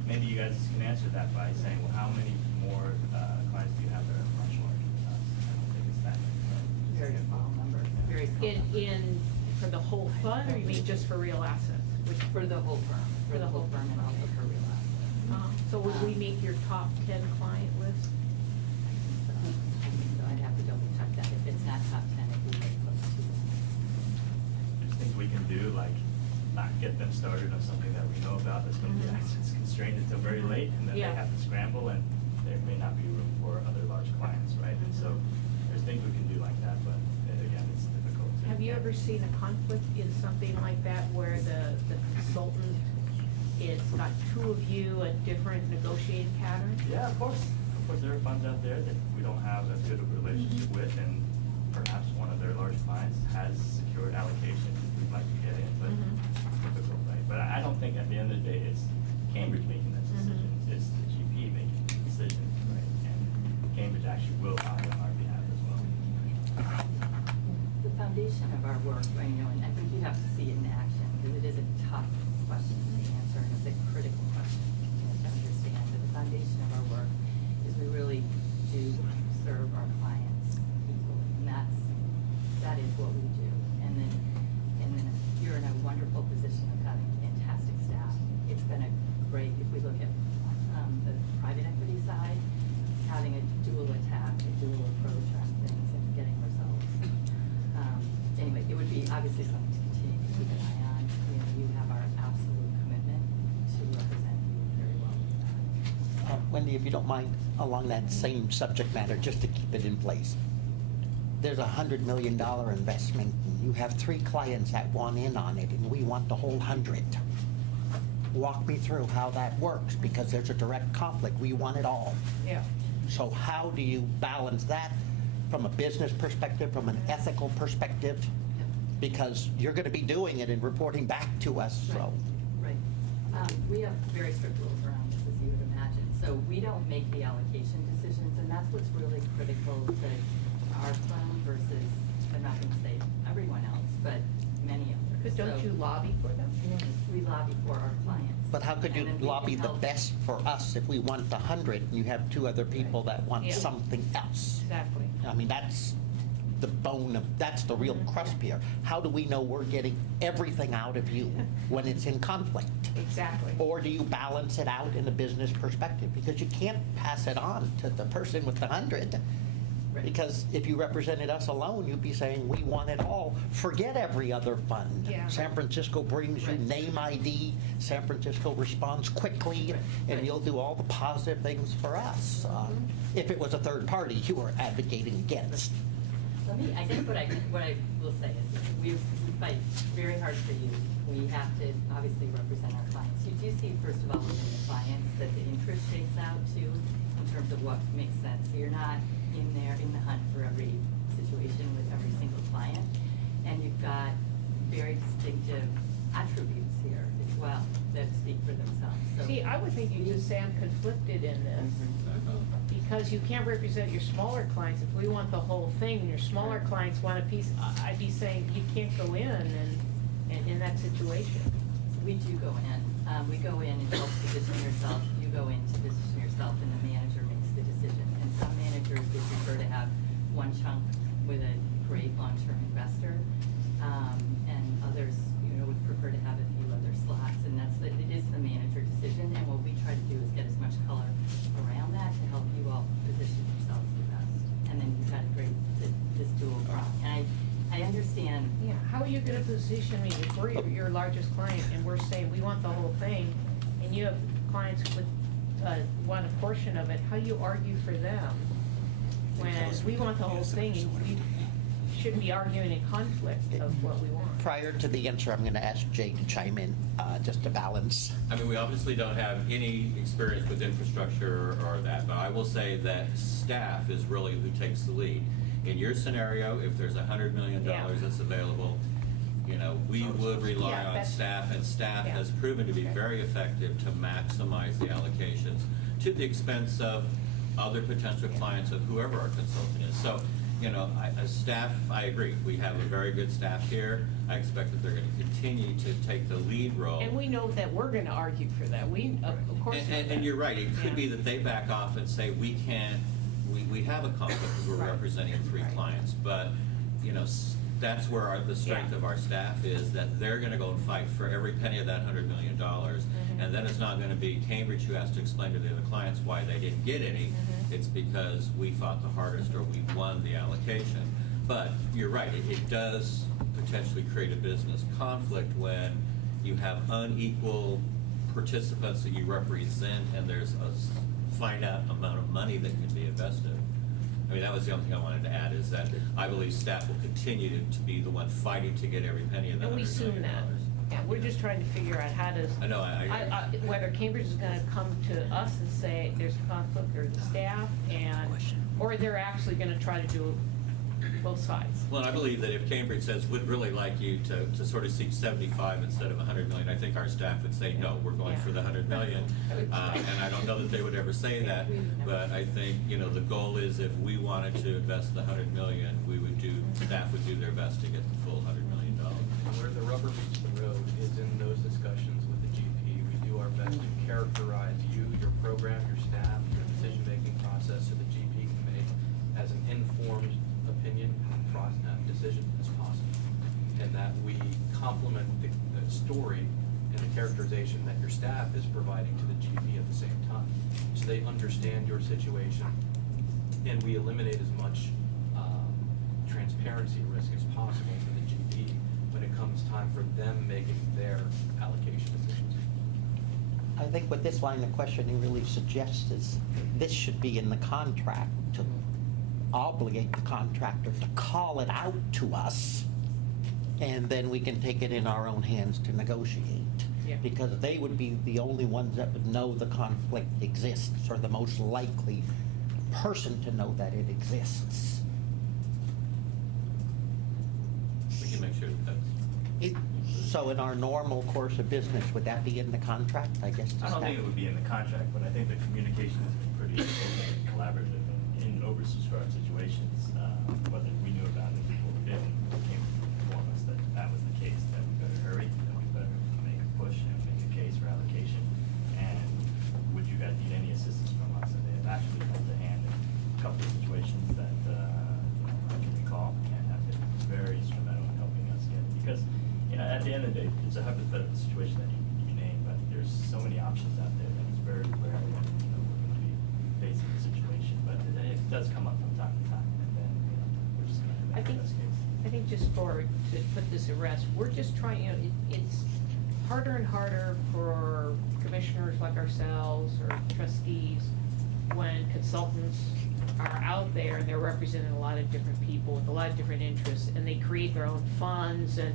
maybe you guys can answer that by saying, well, how many more clients do you have that are much larger than us? I don't think it's that many. Very small number, very small. For the whole fund, or you mean just for real assets? For the whole firm, for the whole firm and also for real assets. So would we make your top 10 client list? So I'd have to double check that. If it's not top 10, it would be close to it. There's things we can do, like not get them started on something that we know about that's going to be access constrained until very late, and then they Yeah. have to scramble, and there may not be room for other large clients, right? And so think we can do like that, but again, it's difficult. Have you ever seen a conflict in something like that where the consultant is got two of you a different negotiating pattern? Yeah, of course. Of course, there are funds out there that we don't have as good of a relationship with, and perhaps one of their large clients has secured allocation we'd like to get in, but it's difficult, right? But I don't think at the end of the day, it's Cambridge making that decision. It's the GP making the decision, right? And Cambridge actually will act on our behalf as well. The foundation of our work, you know, and I think you have to see it in action, because it is a tough question to answer, and it's a critical question, you know, to understand. But the foundation of our work is we really do serve our clients equally, and that is what we do. And then you're in a wonderful position of having fantastic staff. It's been a great, if we look at the private equity side, having a dual attack, a dual approach on things and getting results. Anyway, it would be obviously something to continue to keep an eye on. You know, you have our absolute commitment to represent you very well with that. Wendy, if you don't mind, along that same subject matter, just to keep it in place. There's a $100 million investment, and you have 3 clients that want in on it, and we want the whole 100. Walk me through how that works, because there's a direct conflict. We want it all. Yeah. So how do you balance that from a business perspective, from an ethical perspective? Because you're going to be doing it and reporting back to us, so. Right. We have very strict rules around this, as you would imagine. So we don't make the allocation decisions, and that's what's really critical to our firm versus, I'm not going to say everyone else, but many others. But don't So you lobby for them? We lobby for our clients. But how could you And then we lobby can the help- best for us if we want the 100 and you have 2 other people that want Yeah. something else? Exactly. I mean, that's the bone of, that's the real crust here. How do we know we're getting everything out of you when it's in conflict? Exactly. Or do you balance it out in a business perspective? Because you can't pass it on to the person with the 100. Right. Because if you represented us alone, you'd be saying, we want it all. Forget every other fund. Yeah. San Francisco brings you Right. name ID. San Francisco responds quickly, and Right. you'll do all the positive things for us. If it was a third party you were advocating against. I guess what I will say is we fight very hard for you. We have to obviously represent our clients. You do see, first of all, within the clients that the interest shakes out too, in terms of what makes sense. So you're not in there in the hunt for every situation with every single client. And you've got very distinctive attributes here as well that speak for themselves. So See, I would think you just say I'm conflicted in this, because you can't represent your smaller clients. If we want the whole thing, and your smaller clients want a piece, I'd be saying you can't go in and in that situation. we do go in. We go in and help position yourself. You go in to position yourself, and the manager makes the decision. And some managers would prefer to have one chunk with a great long-term investor, and others, you know, would prefer to have a few other slots. And it is the manager decision. And what we try to do is get as much color around that to help you all position yourselves the best. And then you've got this dual prong. And I understand. Yeah, how are you gonna position me if we're your largest client and we're saying we want the whole thing, and you have clients with, want a portion of it, how do you argue for them? When we want the whole thing, and we shouldn't be arguing in conflict of what we want. Prior to the answer, I'm going to ask Jay to chime in, just to balance. I mean, we obviously don't have any experience with infrastructure or that, but I will say that staff is really who takes the lead. In your scenario, if there's $100 million Yeah. that's available, you know, we would rely Yeah, on that's- staff, and staff yeah. has proven to be Okay. very effective to maximize the allocations to the expense of other potential clients of whoever our consultant is. So, you know, as staff, I agree. We have a very good staff here. I expect that they're going to continue to take the lead role. And we know that we're gonna argue for that, of course. know And that. you're right, it could Yeah. be that they back off and say, we can't, we have a conflict because we're Right. representing 3 Right. clients. But, you know, that's where the strength Yeah. of our staff is, that they're gonna go and fight for every penny of that $100 million. Mm-hmm. And then it's not gonna be Cambridge who has to explain to the other clients why they didn't get any. Mhm. It's because we fought the hardest or we won the allocation. But you're right, it does potentially create a business conflict when you have unequal participants that you represent, and there's a finite amount of money that can be invested. I mean, that was the only thing I wanted to add, is that I believe staff will continue to be the one fighting to get every penny of that And we $100 assume million. that. Yeah, we're just trying to figure out how does. I know, Whether Cambridge is gonna come to us and say there's a conflict, or the staff, and, or they're actually gonna try to do both sides. Well, I believe that if Cambridge says, we'd really like you to sort of seek 75 instead of 100 million, I think our staff would say, no, we're going for the 100 million. And I don't know that they would ever say that, but I think, you know, the goal is if we wanted to invest the 100 million, staff would do their best to get the full $100 million. And where the rubber meets the road is in those discussions with the GP. We do our best to characterize you, your program, your staff, your decision-making process, so the GP can make as an informed opinion decision as possible. And that we complement the story and the characterization that your staff is providing to the GP at the same time. So they understand your situation, and we eliminate as much transparency risk as possible for the GP when it comes time for them making their allocation decisions. I think what this line of questioning really suggests is this should be in the contract to obligate the contractor to call it out to us, and then we can take it in our own hands to negotiate. Yeah. Because they would be the only ones that would know the conflict exists, or the most likely person to know that it exists. We can make sure that that's. So in our normal course of business, would that be in the contract, I guess? to I don't think staff? it would be in the contract, but I think the communication has been pretty open and collaborative in oversubscribed situations. Whether we knew about it before we did, it came to inform us that that was the case, that we better hurry, that we better make a push and make a case for allocation. And would you guys need any assistance from us? And they have actually held a hand in a couple of situations that I can recall, and have been very instrumental in helping us get it. Because, you know, at the end of the day, it's a hypothetical situation that you name, but there's so many options out there that it's very rare that, you know, we're going to be facing a situation. But it does come up from time to time, and then, you know, we're just going to I make the think, best case. I think just to put this at rest, we're just trying, you know, it's harder and harder for commissioners like ourselves or trustees when consultants are out there and they're representing a lot of different people with a lot of different interests, and they create their own funds, and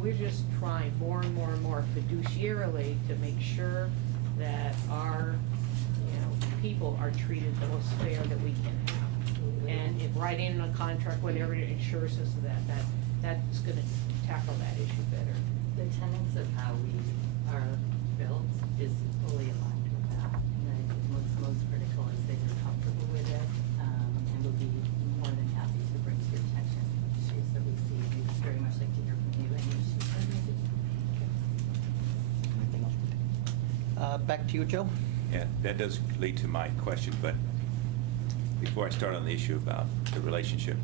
we're just trying more and more and more fiduciarily to make sure that our, you know, people are treated the most fair that we can have. And if writing in a contract, whatever, it ensures us that's gonna tackle that issue better. The tenets of how we are built is fully aligned with that. And I think what's most critical is that you're comfortable with it, and we'll be more than happy to bring to your attention issues that we see. We'd very much like to hear from you, any issues that you see. Anything else? Back to you, Joe. Yeah, that does lead to my question, but before I start on the issue about the relationship,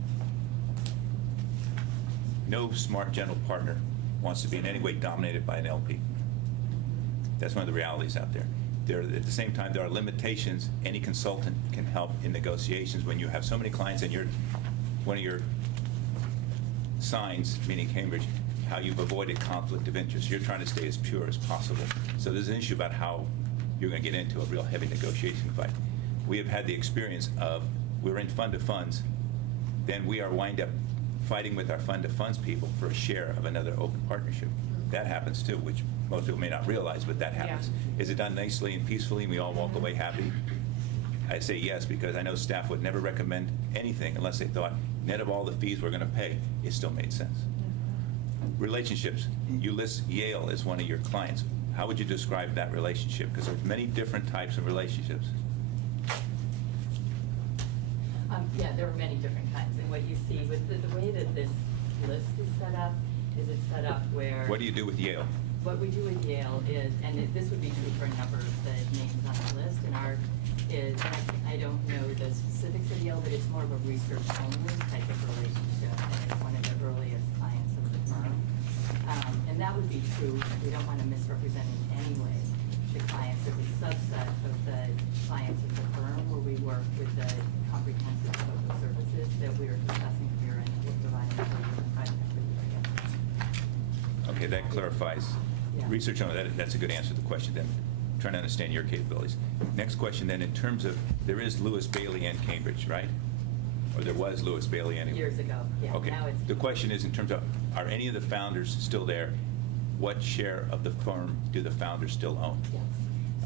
no smart general partner wants to be in any way dominated by an LP. That's one of the realities out there. At the same time, there are limitations. Any consultant can help in negotiations when you have so many clients, and one of your signs, meaning Cambridge, how you've avoided conflict of interest. You're trying to stay as pure as possible. So there's an issue about how you're going to get into a real heavy negotiation fight. We have had the experience of, we're in fund of funds, then we are wind up fighting with our fund of funds people for a share of another open partnership. That happens too, which most people may not realize, but that happens. Yeah. Is it done nicely and peacefully and we all walk away happy? I say yes, because I know staff would never recommend anything unless they thought, net of all the fees we're going to pay, it still made sense. Relationships. You list Yale as one of your clients. How would you describe that relationship? Because there's many different types of relationships. Yeah, there are many different kinds, and what you see with the way that this list is set up, is it's set up where. What do you do with Yale? What we do with Yale is, and this would be true for a number of the names on the list, and our is, I don't know the specifics of Yale, but it's more of a research-only type of relationship, and it's one of the earliest clients of the firm. And that would be true, we don't want to misrepresent in any way the clients as a subset of the clients of the firm, where we work with the comprehensive scope of services that we are discussing here and we're providing for you in private equity. Okay, that clarifies. Yeah. Research on that, that's a good answer to the question then. Trying to understand your capabilities. Next question then, in terms of, there is Lewis, Bailey, and Cambridge, right? Or there was Lewis Bailey anyway? Years ago, yeah. Okay. Now it's. The question is in terms of, are any of the founders still there? What share of the firm do the founders still own? Yes.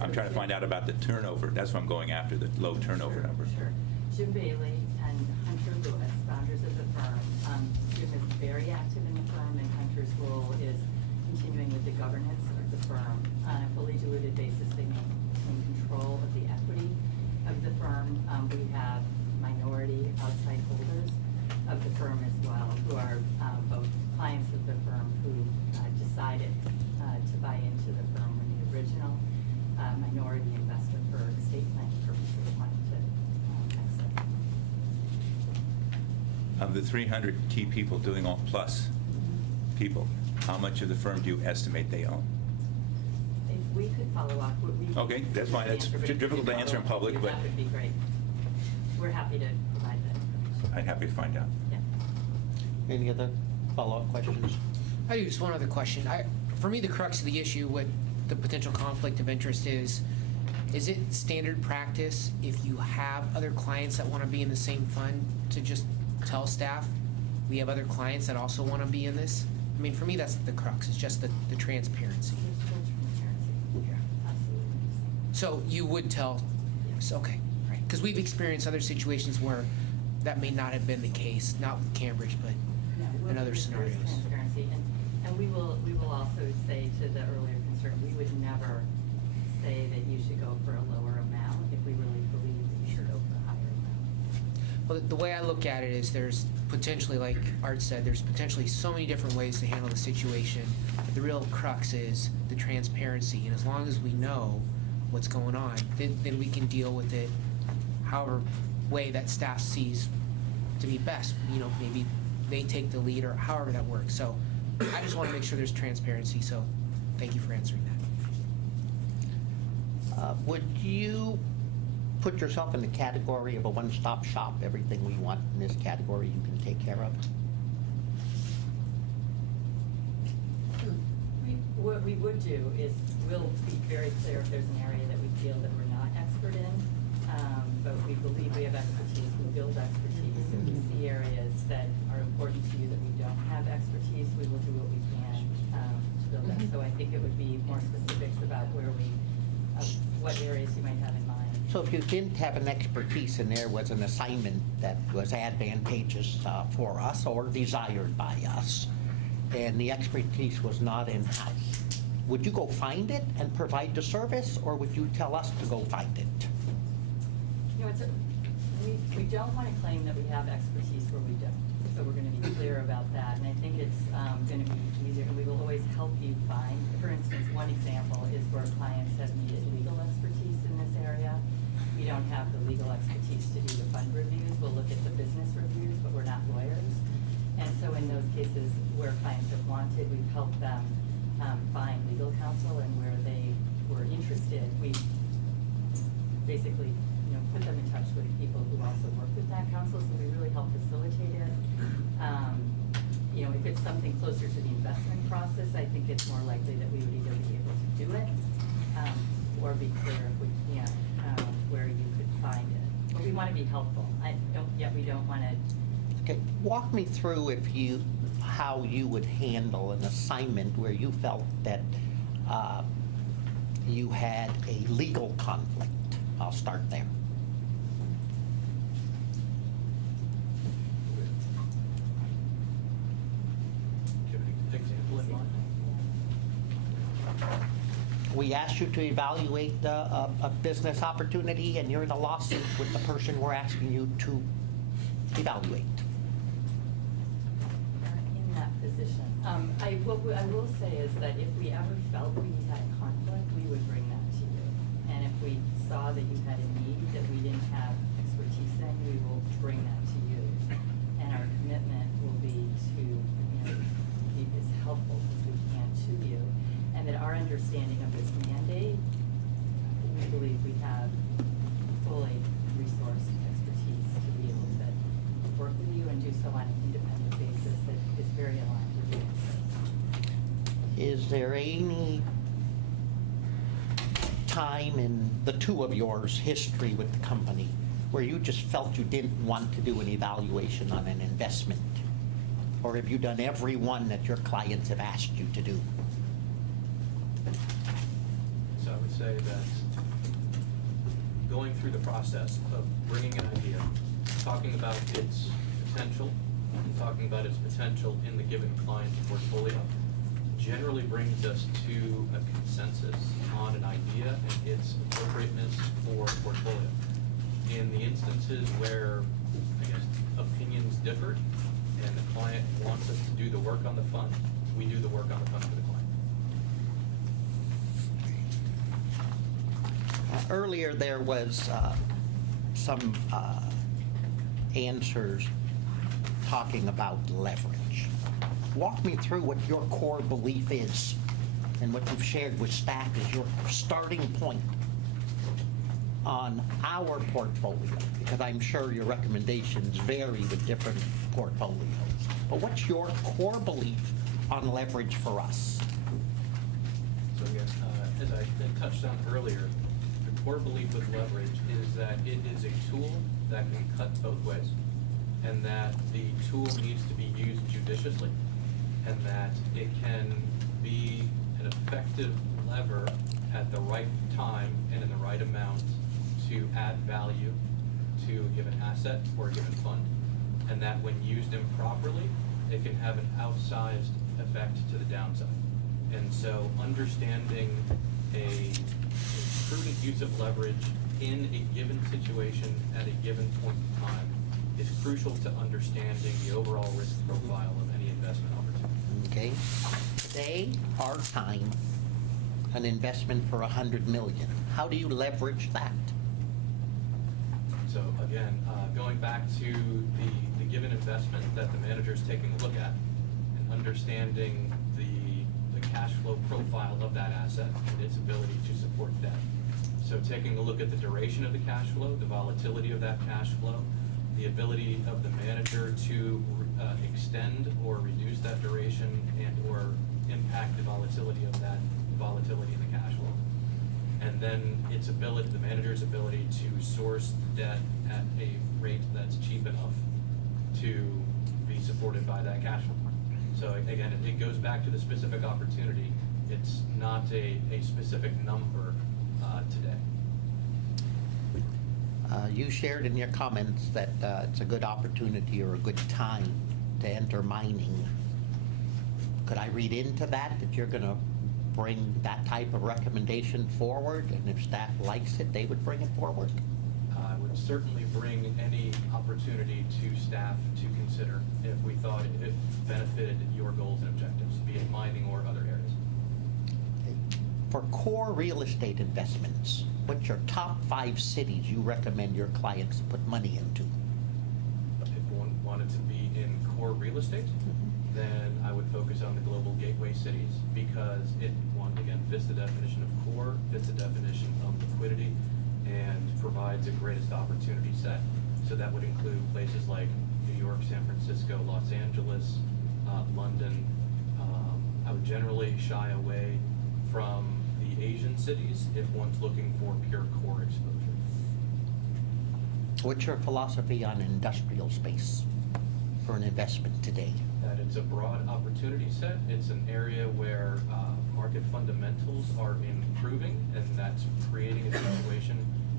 I'm trying to find out about the turnover. That's what I'm going after, the low turnover Sure, number. Sure. Jim Bailey and Hunter Lewis, founders of the firm. Jim is very active in the firm, and Hunter's role is continuing with the governance of the firm. On a fully diluted basis, they maintain control of the equity of the firm. We have minority outside holders of the firm as well, who are both clients of the firm who decided to buy into the firm when the original minority investor for estate planning purposes wanted to exit. Of the 300 key people doing all plus people, how much of the firm do you estimate they own? If we could follow up, we. Okay, that's fine. That's But if you difficult could to answer in follow up, public, but- That would be great. We're happy to provide that information. I'm happy to find out. Yeah. Any other follow-up questions? I do just one other question. For me, the crux of the issue with the potential conflict of interest is it standard practice if you have other clients that want to be in the same fund to just tell staff, we have other clients that also want to be in this? I mean, for me, that's the crux. It's just the transparency. There's full transparency. Yeah. Absolutely. So you would tell, yes, okay, right. Because we've experienced other situations where that may not have been the case, not with Cambridge, but No, in other there's scenarios. Transparency, and we will also say to the earlier concern, we would never say that you should go for a lower amount if we really believe that you should go for a higher amount. Well, the way I look at it is there's potentially, like Art said, there's potentially so many different ways to handle the situation. But the real crux is the transparency, and as long as we know what's going on, then we can deal with it however way that staff sees to be best. You know, maybe they take the lead or however that works. So I just want to make sure there's transparency, so thank you for answering that. Would you put yourself in the category of a one-stop shop? Everything we want in this category you can take care of? What we would do is we'll be very clear if there's an area that we feel that we're not expert in, but we believe we have expertise, we build expertise. If we see areas that are important to you that we don't have expertise, we will do what we can to build that. So I think it would be more specifics about what areas you might have in mind. So if you didn't have an expertise and there was an assignment that was advantageous for us or desired by us, and the expertise was not in-house, would you go find it and provide the service, or would you tell us to go find it? You know, we don't want to claim that we have expertise where we don't. So we're going to be clear about that. And I think it's going to be easier, and we will always help you find. For instance, one example is where clients have needed legal expertise in this area. We don't have the legal expertise to do the fund reviews. We'll look at the business reviews, but we're not lawyers. And so in those cases where clients have wanted, we've helped them find legal counsel, and where they were interested, we basically, put them in touch with people who also work with that counsel, so we really help facilitate it. If it's something closer to the investment process, I think it's more likely that we would either be able to do it, or be clear if we can't, where you could find it. But we want to be helpful. We don't want to. Okay, walk me through how you would handle an assignment where you felt that you had a legal conflict. I'll start there. Do you have an example in mind? We asked you to evaluate a business opportunity, and you're in a lawsuit with the person we're asking you to evaluate. In that position. What I will say is that if we ever felt we had a conflict, we would bring that to you. And if we saw that you had a need that we didn't have expertise in, we will bring that to you. And our commitment will be to be as helpful as we can to you. And that our understanding of this mandate, we believe we have fully resourced expertise to be able to work with you and do so on an independent basis that is very aligned with your interests. Is there any time in the two of yours history with the company where you just felt you didn't want to do an evaluation on an investment? Or have you done every one that your clients have asked you to do? So I would say that going through the process of bringing an idea, talking about its potential, and talking about its potential in the given client's portfolio, generally brings us to a consensus on an idea and its appropriateness for portfolio. In the instances where, I guess, opinions differed and the client wants us to do the work on the fund, we do the work on the fund for the client. Earlier, there was some answers talking about leverage. Walk me through what your core belief is and what you've shared with staff is your starting point on our portfolio, because I'm sure your recommendations vary with different portfolios. But what's your core belief on leverage for us? So again, as I had touched on earlier, the core belief with leverage is that it is a tool that can cut both ways, and that the tool needs to be used judiciously, and that it can be an effective lever at the right time and in the right amount to add value to a given asset or a given fund, and that when used improperly, it can have an outsized effect to the downside. And so understanding a prudent use of leverage in a given situation at a given point in time is crucial to understanding the overall risk profile of any investment opportunity. Okay. Today, our time, an investment for $100 million. How do you leverage that? So again, going back to the given investment that the manager is taking a look at and understanding the cash flow profile of that asset and its ability to support debt. So taking a look at the duration of the cash flow, the volatility of that cash flow, the ability of the manager to extend or reduce that duration and or impact the volatility of that volatility in the cash flow. And then its ability, the manager's ability to source debt at a rate that's cheap enough to be supported by that cash flow. So again, it goes back to the specific opportunity. It's not a specific number today. You shared in your comments that it's a good opportunity or a good time to enter mining. Could I read into that you're going to bring that type of recommendation forward, and if staff likes it, they would bring it forward? I would certainly bring any opportunity to staff to consider if we thought it benefited your goals and objectives, be it mining or other areas. Okay. For core real estate investments, what's your top 5 cities you recommend your clients put money into? If one wanted to be in core real estate, then I would focus on the global gateway cities because it, again, fits the definition of core, fits the definition of liquidity, and provides the greatest opportunity set. So that would include places like New York, San Francisco, Los Angeles, London. I would generally shy away from the Asian cities if one's looking for pure core exposure. What's your philosophy on industrial space for an investment today? That it's a broad opportunity set. It's an area where market fundamentals are improving, and that's creating a situation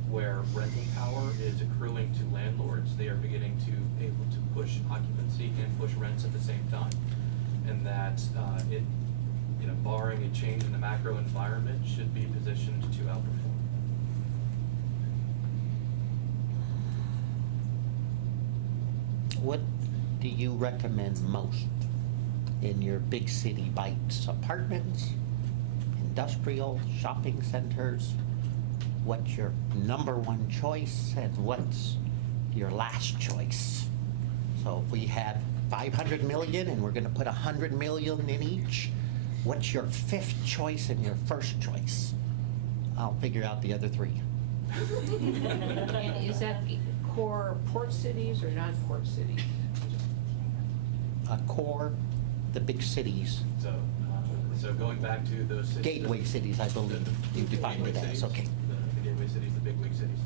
where rental power is accruing to landlords. They are beginning to able to push occupancy and push rents at the same time, and that it, barring a change in the macro environment, should be positioned to outperform. What do you recommend most in your big city bites? Apartments, industrial, shopping centers? What's your number 1 choice and what's your last choice? So if we had 500 million and we're going to put 100 million in each, what's your 5th choice and your 1st choice? I'll figure out the other 3. And is that core port cities or non-port cities? Core, the big cities. So going back to those cities. Gateway cities, I believe you defined it as, okay. The gateway cities, the big wig cities.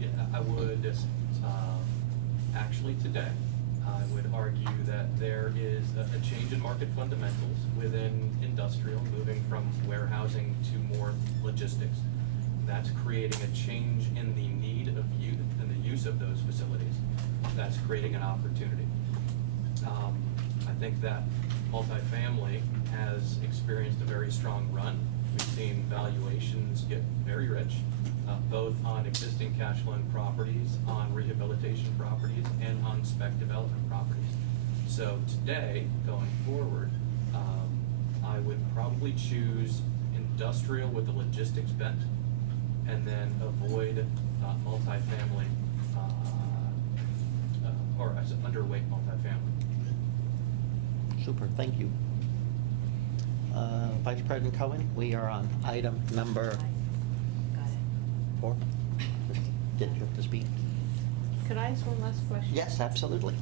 Yeah, I would would, actually today, I would argue that there is a change in market fundamentals within industrial, moving from warehousing to more logistics. That's creating a change in the need of use and the use of those facilities. That's creating an opportunity. I think that multifamily has experienced a very strong run. We've seen valuations get very rich, both on existing cash flowing properties, on rehabilitation properties, and on spec development properties. So today, going forward, I would probably choose industrial with a logistics bent, and then avoid multifamily, or as underweight multifamily. Super, thank you. Vice President Cohen, we are on item number Got it. 4. Get you up to speed. Could I ask one last question? Yes, absolutely.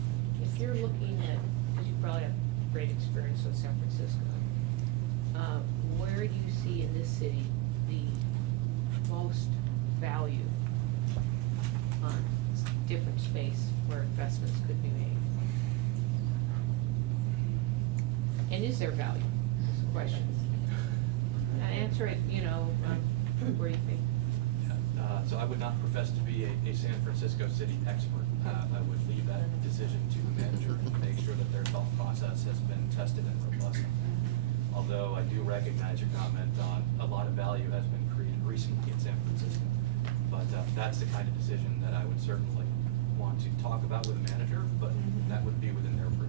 If you're looking at, because you probably have great experience with San Francisco, where do you see in this city the most value on different space where investments could be made? And is there value? Is the question. Answer it, where you think. So I would not profess to be a San Francisco city expert. I would leave that decision to the manager and make sure that their thought process has been tested and robust. Although I do recognize your comment on a lot of value has been created recently in San Francisco. But that's the kind of decision that I would certainly want to talk about with the manager, but that would be within their purview.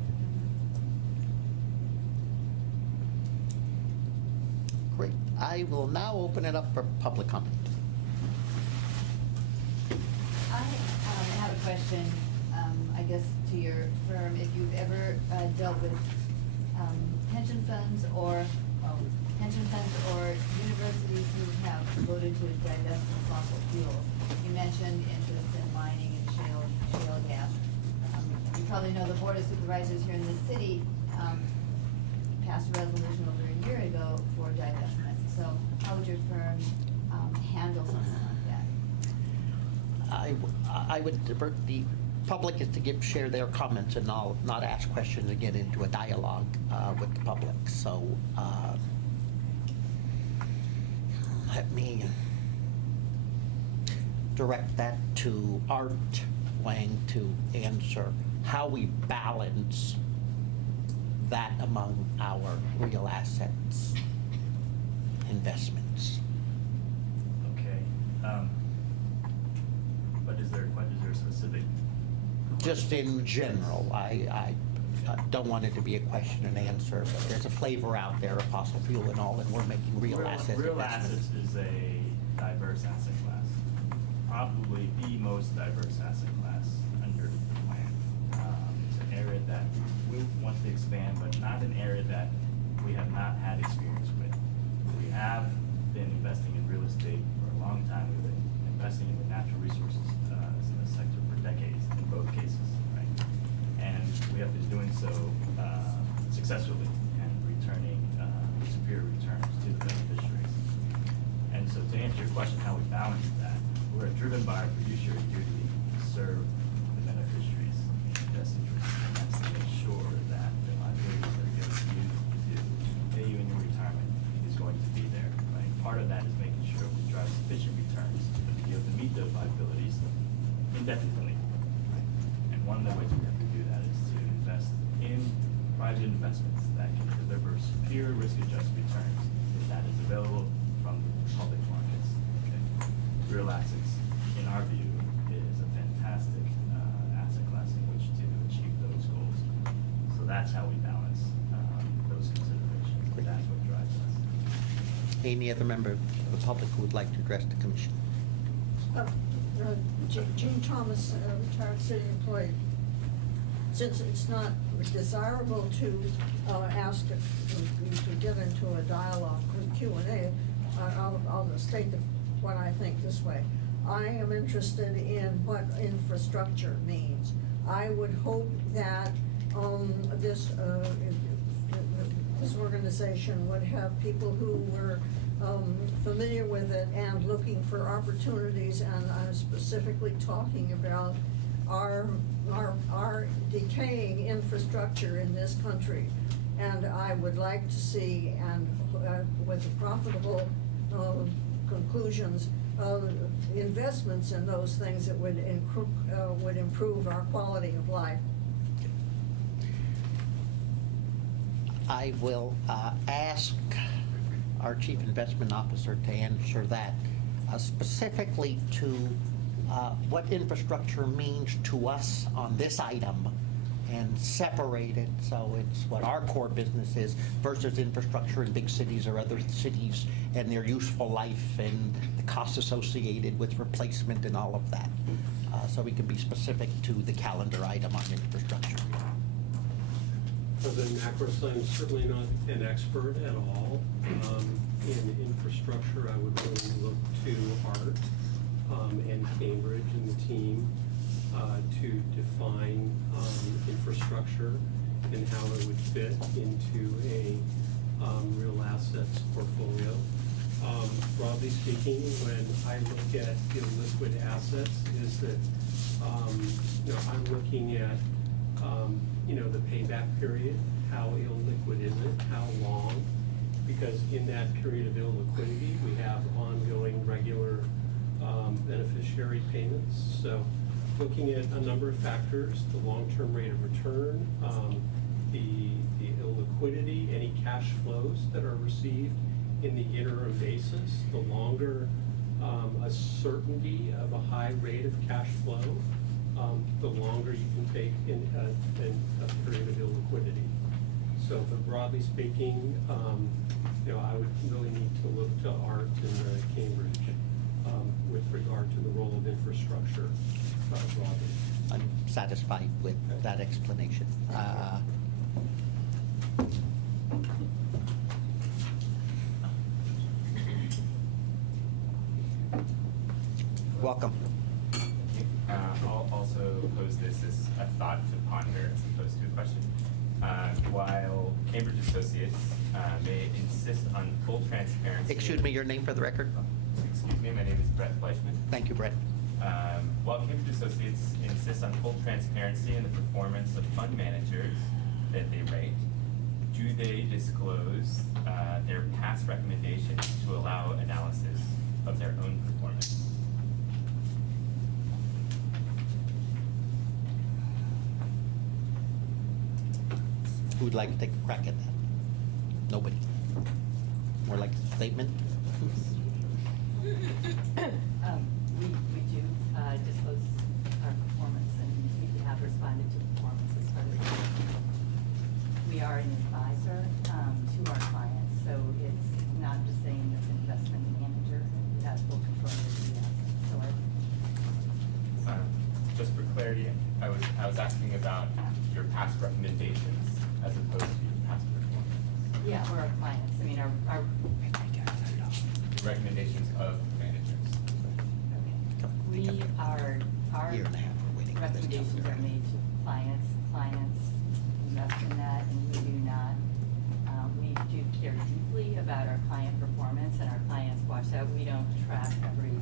Great. I will now open it up for public comment. I have a question, I guess, to your firm. If you've ever dealt with pension funds or universities who have voted to divest from fossil fuels. You mentioned interest in mining and shale gas. You probably know the Board of Supervisors here in the city passed a resolution over a year ago for divestment. So how would your firm handle something like that? I would divert the public is to share their comments, and I'll not ask questions and get into a dialogue with the public. So let me direct that to Art Wang to answer how we balance that among our real assets investments. Okay. But is there a specific? Just in general, I don't want it to be a question and answer, but there's a flavor out there of fossil fuel and all, and we're making real assets Real investments. assets is a diverse asset class, probably the most diverse asset class under the plan. It's an area that we want to expand, but not an area that we have not had experience with. We have been investing in real estate for a long time. We've been investing in the natural resources in the sector for decades in both cases, right? And we have been doing so successfully and returning superior returns to the beneficiaries. And so to answer your question, how we balance that, we're driven by our fiduciary duty to serve the beneficiaries in best interest. And that's to make sure that the liabilities that are given to you to pay you in your retirement is going to be there, right? Part of that is making sure we drive sufficient returns to be able to meet those liabilities indefinitely, right? And one of the ways we have to do that is to invest in private investments that can deliver superior risk-adjusted returns if that is available from the public markets. Okay? Real assets, in our view, is a fantastic asset class in which to achieve those goals. So that's how we balance those considerations. That's what drives us. Any other member of the public who would like to address the commission? Jean Thomas, retired city employee. Since it's not desirable to ask if to get into a dialogue with Q&A, I'll just state what I think this way. I am interested in what infrastructure means. I would hope that this organization would have people who were familiar with it and looking for opportunities, and I'm specifically talking about our decaying infrastructure in this country. And I would like to see, and with the profitable conclusions, investments in those things that would improve our quality of life. I will ask our Chief Investment Officer to answer that, specifically to what infrastructure means to us on this item, and separate it so it's what our core business is versus infrastructure in big cities or other cities and their useful life and the costs associated with replacement and all of that. So we can be specific to the calendar item on infrastructure. President Macros, I'm certainly not an expert at all in infrastructure. I would really look to Art and Cambridge and the team to define infrastructure and how it would fit into a real assets portfolio. Broadly speaking, when I look at illiquid assets, is that I'm looking at the payback period. How illiquid is it? How long? Because in that period of illiquidity, we have ongoing regular beneficiary payments. So looking at a number of factors, the long-term rate of return, the illiquidity, any cash flows that are received in the interim basis, the longer a certainty of a high rate of cash flow, the longer you can take in a period of illiquidity. So, but broadly speaking, I would really need to look to Art and Cambridge with regard to the role of infrastructure broadly. I'm satisfied with that explanation. Welcome. I'll also pose this as a thought to ponder as opposed to a question. While Cambridge Associates may insist on full transparency. Excuse me, your name for the record? Excuse me, my name is Brett Fleischman. Thank you, Brett. While Cambridge Associates insists on full transparency in the performance of fund managers that they rate, do they disclose their past recommendations to allow analysis of their own performance? Who would like to take a crack at that? Nobody. More like a statement? We do disclose our performance, and we have responded to performance as part of the. We are an advisor to our clients, so it's not just saying that the investment manager has full control of the assets. So Just for clarity, I was asking about your past recommendations as opposed to your past performance. yeah, we're our clients. I mean, our Recommendations of managers. we are, our Year and a half we're waiting for this recommendations calendar are item. made to clients. Clients invest in that, and we do not. We do care deeply about our client performance, and our clients watch that. We don't track every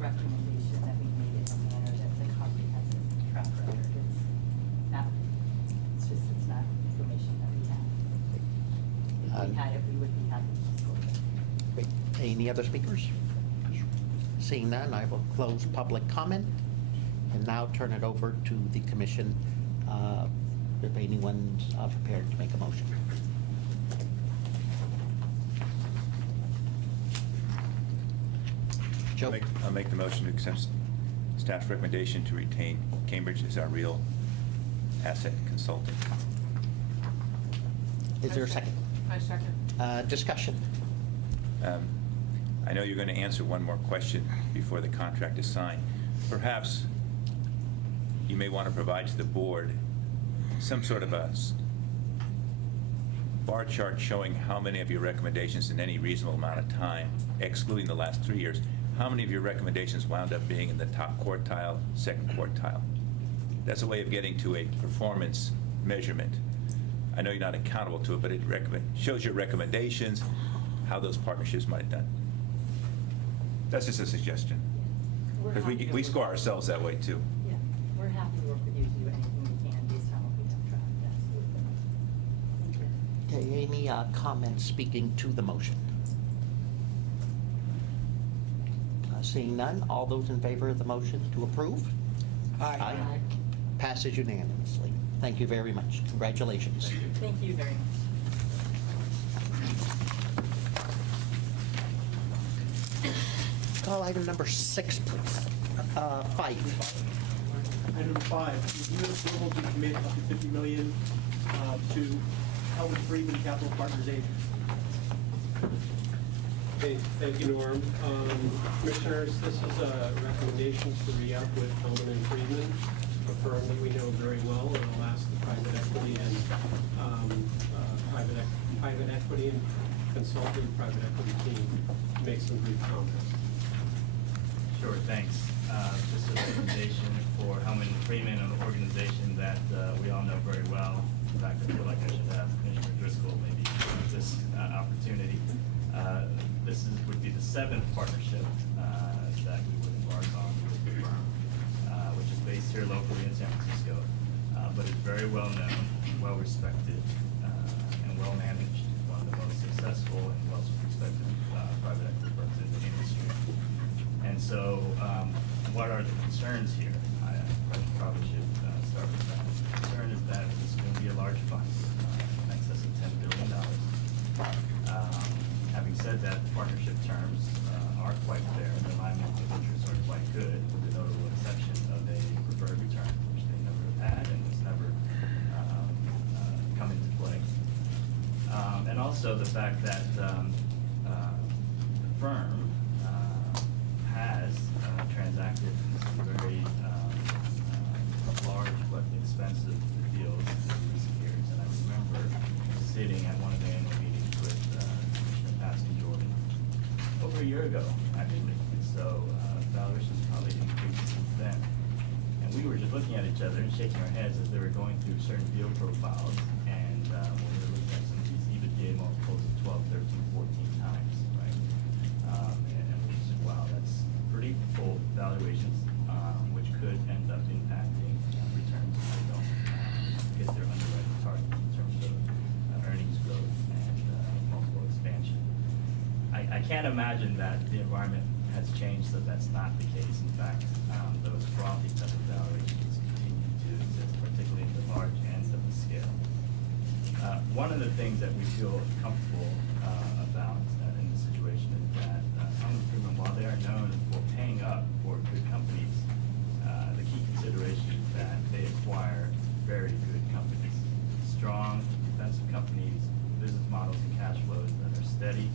recommendation that we made in a manner that's a comprehensive track record. It's not information that we have. If we had it, we would be happy to disclose it. Great. Any other speakers? Seeing none, I will close public comment and now turn it over to the commission if anyone's prepared to make a motion. Joe? I'll make the motion to accept staff's recommendation to retain Cambridge as our real asset consultant. Is there a second? I second. Discussion. I know you're going to answer one more question before the contract is signed. Perhaps you may want to provide to the board some sort of a bar chart showing how many of your recommendations in any reasonable amount of time, excluding the last 3 years, how many of your recommendations wound up being in the top quartile, second quartile. That's a way of getting to a performance measurement. I know you're not accountable to it, but it shows your recommendations, how those partnerships might have done. That's just a suggestion. We're Because happy to we work- score ourselves that way too. Yeah, we're happy to work with you to do anything we can based on what we have tracked, absolutely. Thank you. Okay, any comments speaking to the motion? Seeing none, all those in favor of the motion to approve? Aye. Passes unanimously. Thank you very much. Congratulations. Thank you very much. Call item number 6, please. 5. Item 5, review and approval to commit up to $50 million to Helen Friedman Capital Partners, Inc. Okay, thank you, Norm. Commissioners, this is a recommendation to re-up with Hellman and Friedman, a firm that we know very well and will ask the private equity and private equity and consulting private equity team to make some brief comments. Sure, thanks. Just a recommendation for Hellman Freeman, an organization that we all know very well. In fact, I feel like I should have Commissioner Driscoll maybe use this opportunity. Would be the 7th partnership that we would embark on with the firm, which is based here locally in San Francisco, but is very well known, well respected, and well managed. One of the most successful and well respected private equity firms in the industry. And so, what are the concerns here? I probably should start with that. The concern is that this is going to be a large fund, in excess of $10 billion. Having said that, the partnership terms are quite fair. The alignment of interests are quite good, with the notable exception of a preferred return, which they never have had and has never come into play. And also the fact that the firm has transacted some very large but expensive deals in recent years. And I remember sitting at one of the annual meetings with Commissioner Pascal Jordan over a year ago, actually. And so valuations probably increased since then. And we were just looking at each other and shaking our heads as they were going through certain deal profiles. And when we were looking at some of these EBITDA multiples of 12, 13, 14 times, right? And we said, wow, that's pretty full valuations, which could end up impacting returns if they don't hit their underwriting targets in terms of earnings growth and multiple expansion. I can't imagine that the environment has changed, so that's not the case. In fact, those frothy type of valuations continue to exist, particularly in the large end of the scale. One of the things that we feel comfortable about in this situation is that Hellman Friedman, while they are known for paying up for good companies, the key consideration is that they acquire very good companies, strong, defensive companies, business models and cash flows that are steady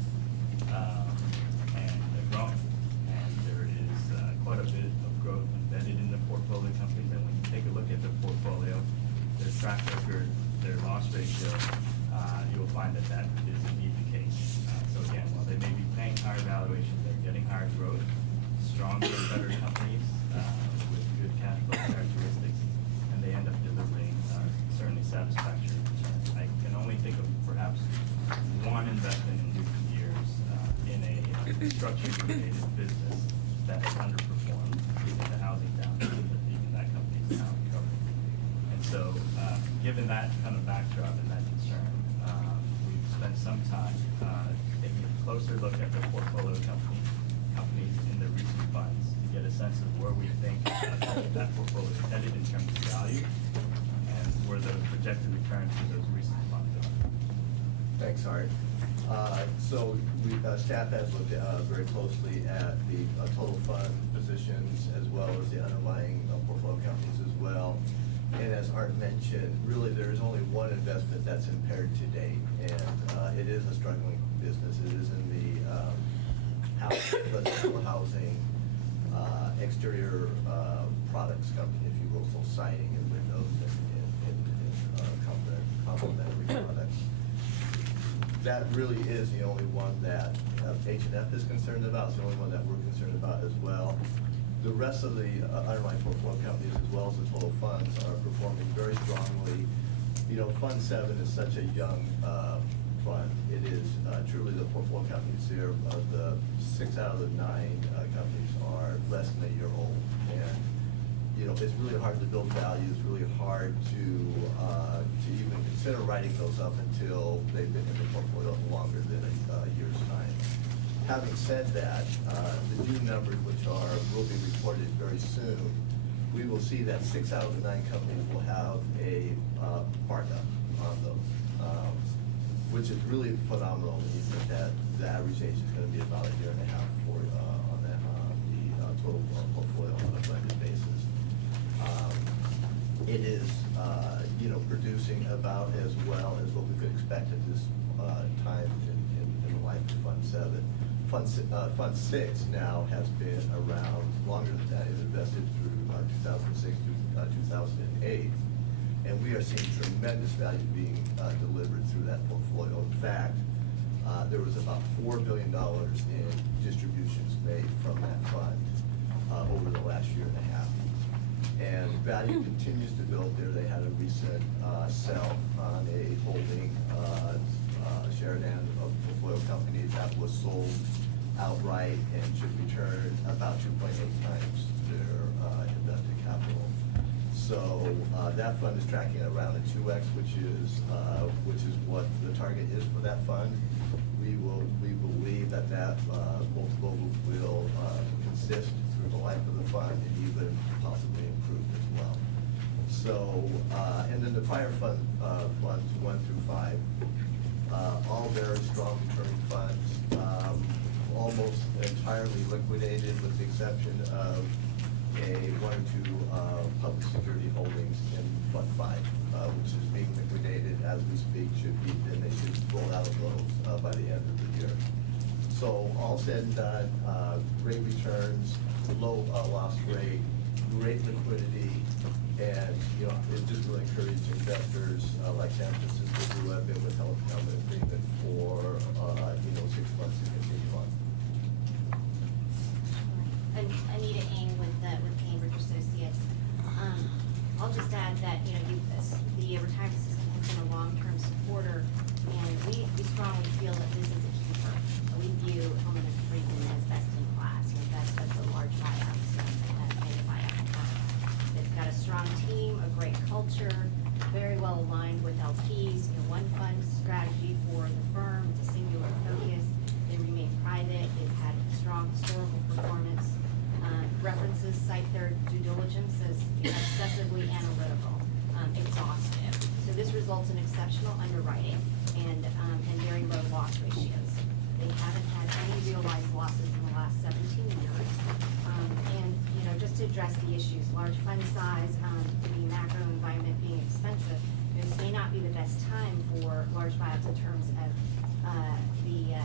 and they're growing. And there is quite a bit of growth embedded in the portfolio companies. And when you take a look at their portfolio, their track record, their loss ratio, you will find that that is indeed the case. So again, while they may be paying higher valuations, they're getting higher growth, stronger, better companies with good cash flow characteristics, and they end up delivering certainly satisfactory returns. I can only think of perhaps one investment in recent years in a construction-related business that has underperformed given the housing downturn, but even that company is now recovering. And so, given that kind of backdrop and that concern, we've spent some time taking a closer look at the portfolio companies in the recent funds to get a sense of where we think that portfolio is headed in terms of value and where the projected returns for those recent funds are. Thanks, Art. Staff has looked very closely at the total fund positions as well as the underlying portfolio companies as well. And as Art mentioned, really there is only one investment that's impaired to date, and it is a struggling business. It is in the residential housing exterior products company, if you will, so siding and windows and complementary products. That really is the only one that H&F is concerned about. It's the only one that we're concerned about as well. The rest of the underlying portfolio companies, as well as the total funds, are performing very strongly. You know, Fund 7 is such a young fund. It is truly the portfolio portfolio companies here, the 6 out of the 9 companies are less than a year old. And, you know, it's really hard to build value, it's really hard to even consider writing those up until they've been in the portfolio longer than a year's time. Having said that, the June numbers, which will be reported very soon, we will see that 6 out of the 9 companies will have a markup on those, which is really phenomenal when you think that the average age is going to be about a year and a half for on that the total portfolio on a blended basis. It is you know, producing about as well as what we could expect at this time in the life of Fund 7. Fund 6 now has been around longer than that. It invested through 2006 to 2008, and we are seeing tremendous value being delivered through that portfolio. In fact, there was about $4 billion in distributions made from that fund over the last year and a half. And value continues to build there. They had a recent sell on a holding Sheridan of portfolio company that was sold outright and should return about 2.8 times their invested capital. So that fund is tracking around a 2x, which is what the target is for that fund. We believe that multiple will consist through the life of the fund and even possibly improve as well. So and then the prior funds 1 through 5, all very strong returning funds, almost entirely liquidated with the exception of one or two public security holdings in Fund 5, which is being liquidated as we speak. Then they should roll out of those by the end of the year. So all said and done, great returns, low loss rate, great liquidity, and you know, it just really encourages investors like San Francisco who have been with Telecom Agreement for 6 months to continue on. Anita Ng with Cambridge Associates. I'll just add that, you know, the retirement system has been a long-term supporter, and we strongly feel that this is a keeper. We view Home and Freedman as best in class. You know, that's a large buyout, so many buyout firms. They've got a strong team, a great culture, very well aligned with LPs. You know, one fund strategy for the firm, it's a singular focus. They remain private. They've had strong historical performance. References cite their due diligence as excessively analytical, exhaustive. So this results in exceptional underwriting and very low loss ratios. They haven't had any realized losses in the last 17 years. And you know, just to address the issues, large fund size, the macro environment being expensive, this may not be the best time for large buyouts in terms of the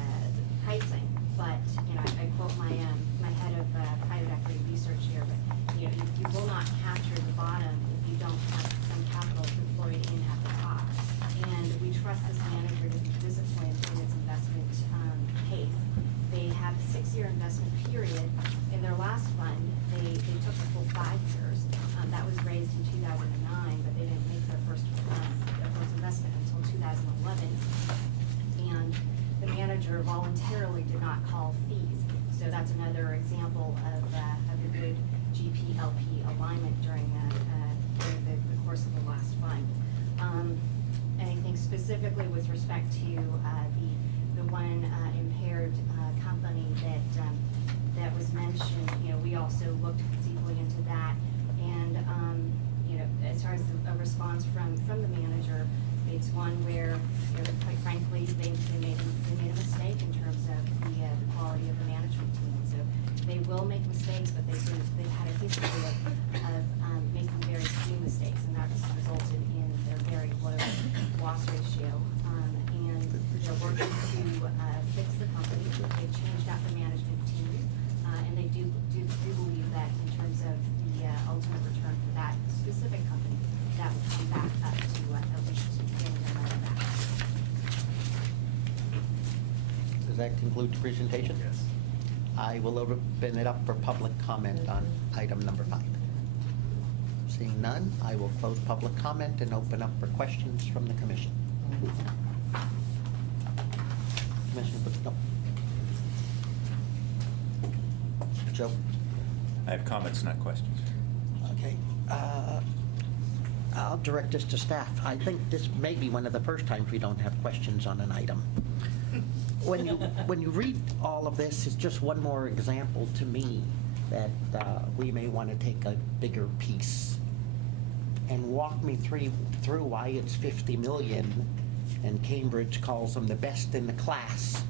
pricing. But you know, I quote my head of private equity research here, but you know, you will not capture the bottom if you don't have some capital deployed in at the top. And we trust this manager to be disciplined in its investment pace. They have a 6-year investment period. In their last fund, they took the full 5 years. That was raised in 2009, but they didn't make their first investment until 2011. And the manager voluntarily did not call fees. So that's another example of a good GP-LP alignment during the course of the last fund. And I think specifically with respect to the one impaired company that was mentioned, you know, we also looked deeply into that. And you know, as far as a response from the manager, it's one where, you know, quite frankly, they made a mistake in terms of the quality of the management team. So they will make mistakes, but they've had a history of making very few mistakes, and that's resulted in their very low loss ratio. And they're working to fix the company. They've changed out the management team, and they do believe that in terms of the ultimate return for that specific company, that will come back up to at least getting their money back. Does that conclude the presentation? Yes. I will open it up for public comment on item number 5. Seeing none, I will close public comment and open up for questions from the commission. Commissioner, no. Joe? I have comments, not questions. Okay. I'll direct this to staff. I think this may be one of the first times we don't have questions on an item. When you read all of this, it's just one more example to me that we may want to take a bigger piece and walk me through why it's 50 million and Cambridge calls them the best in the class.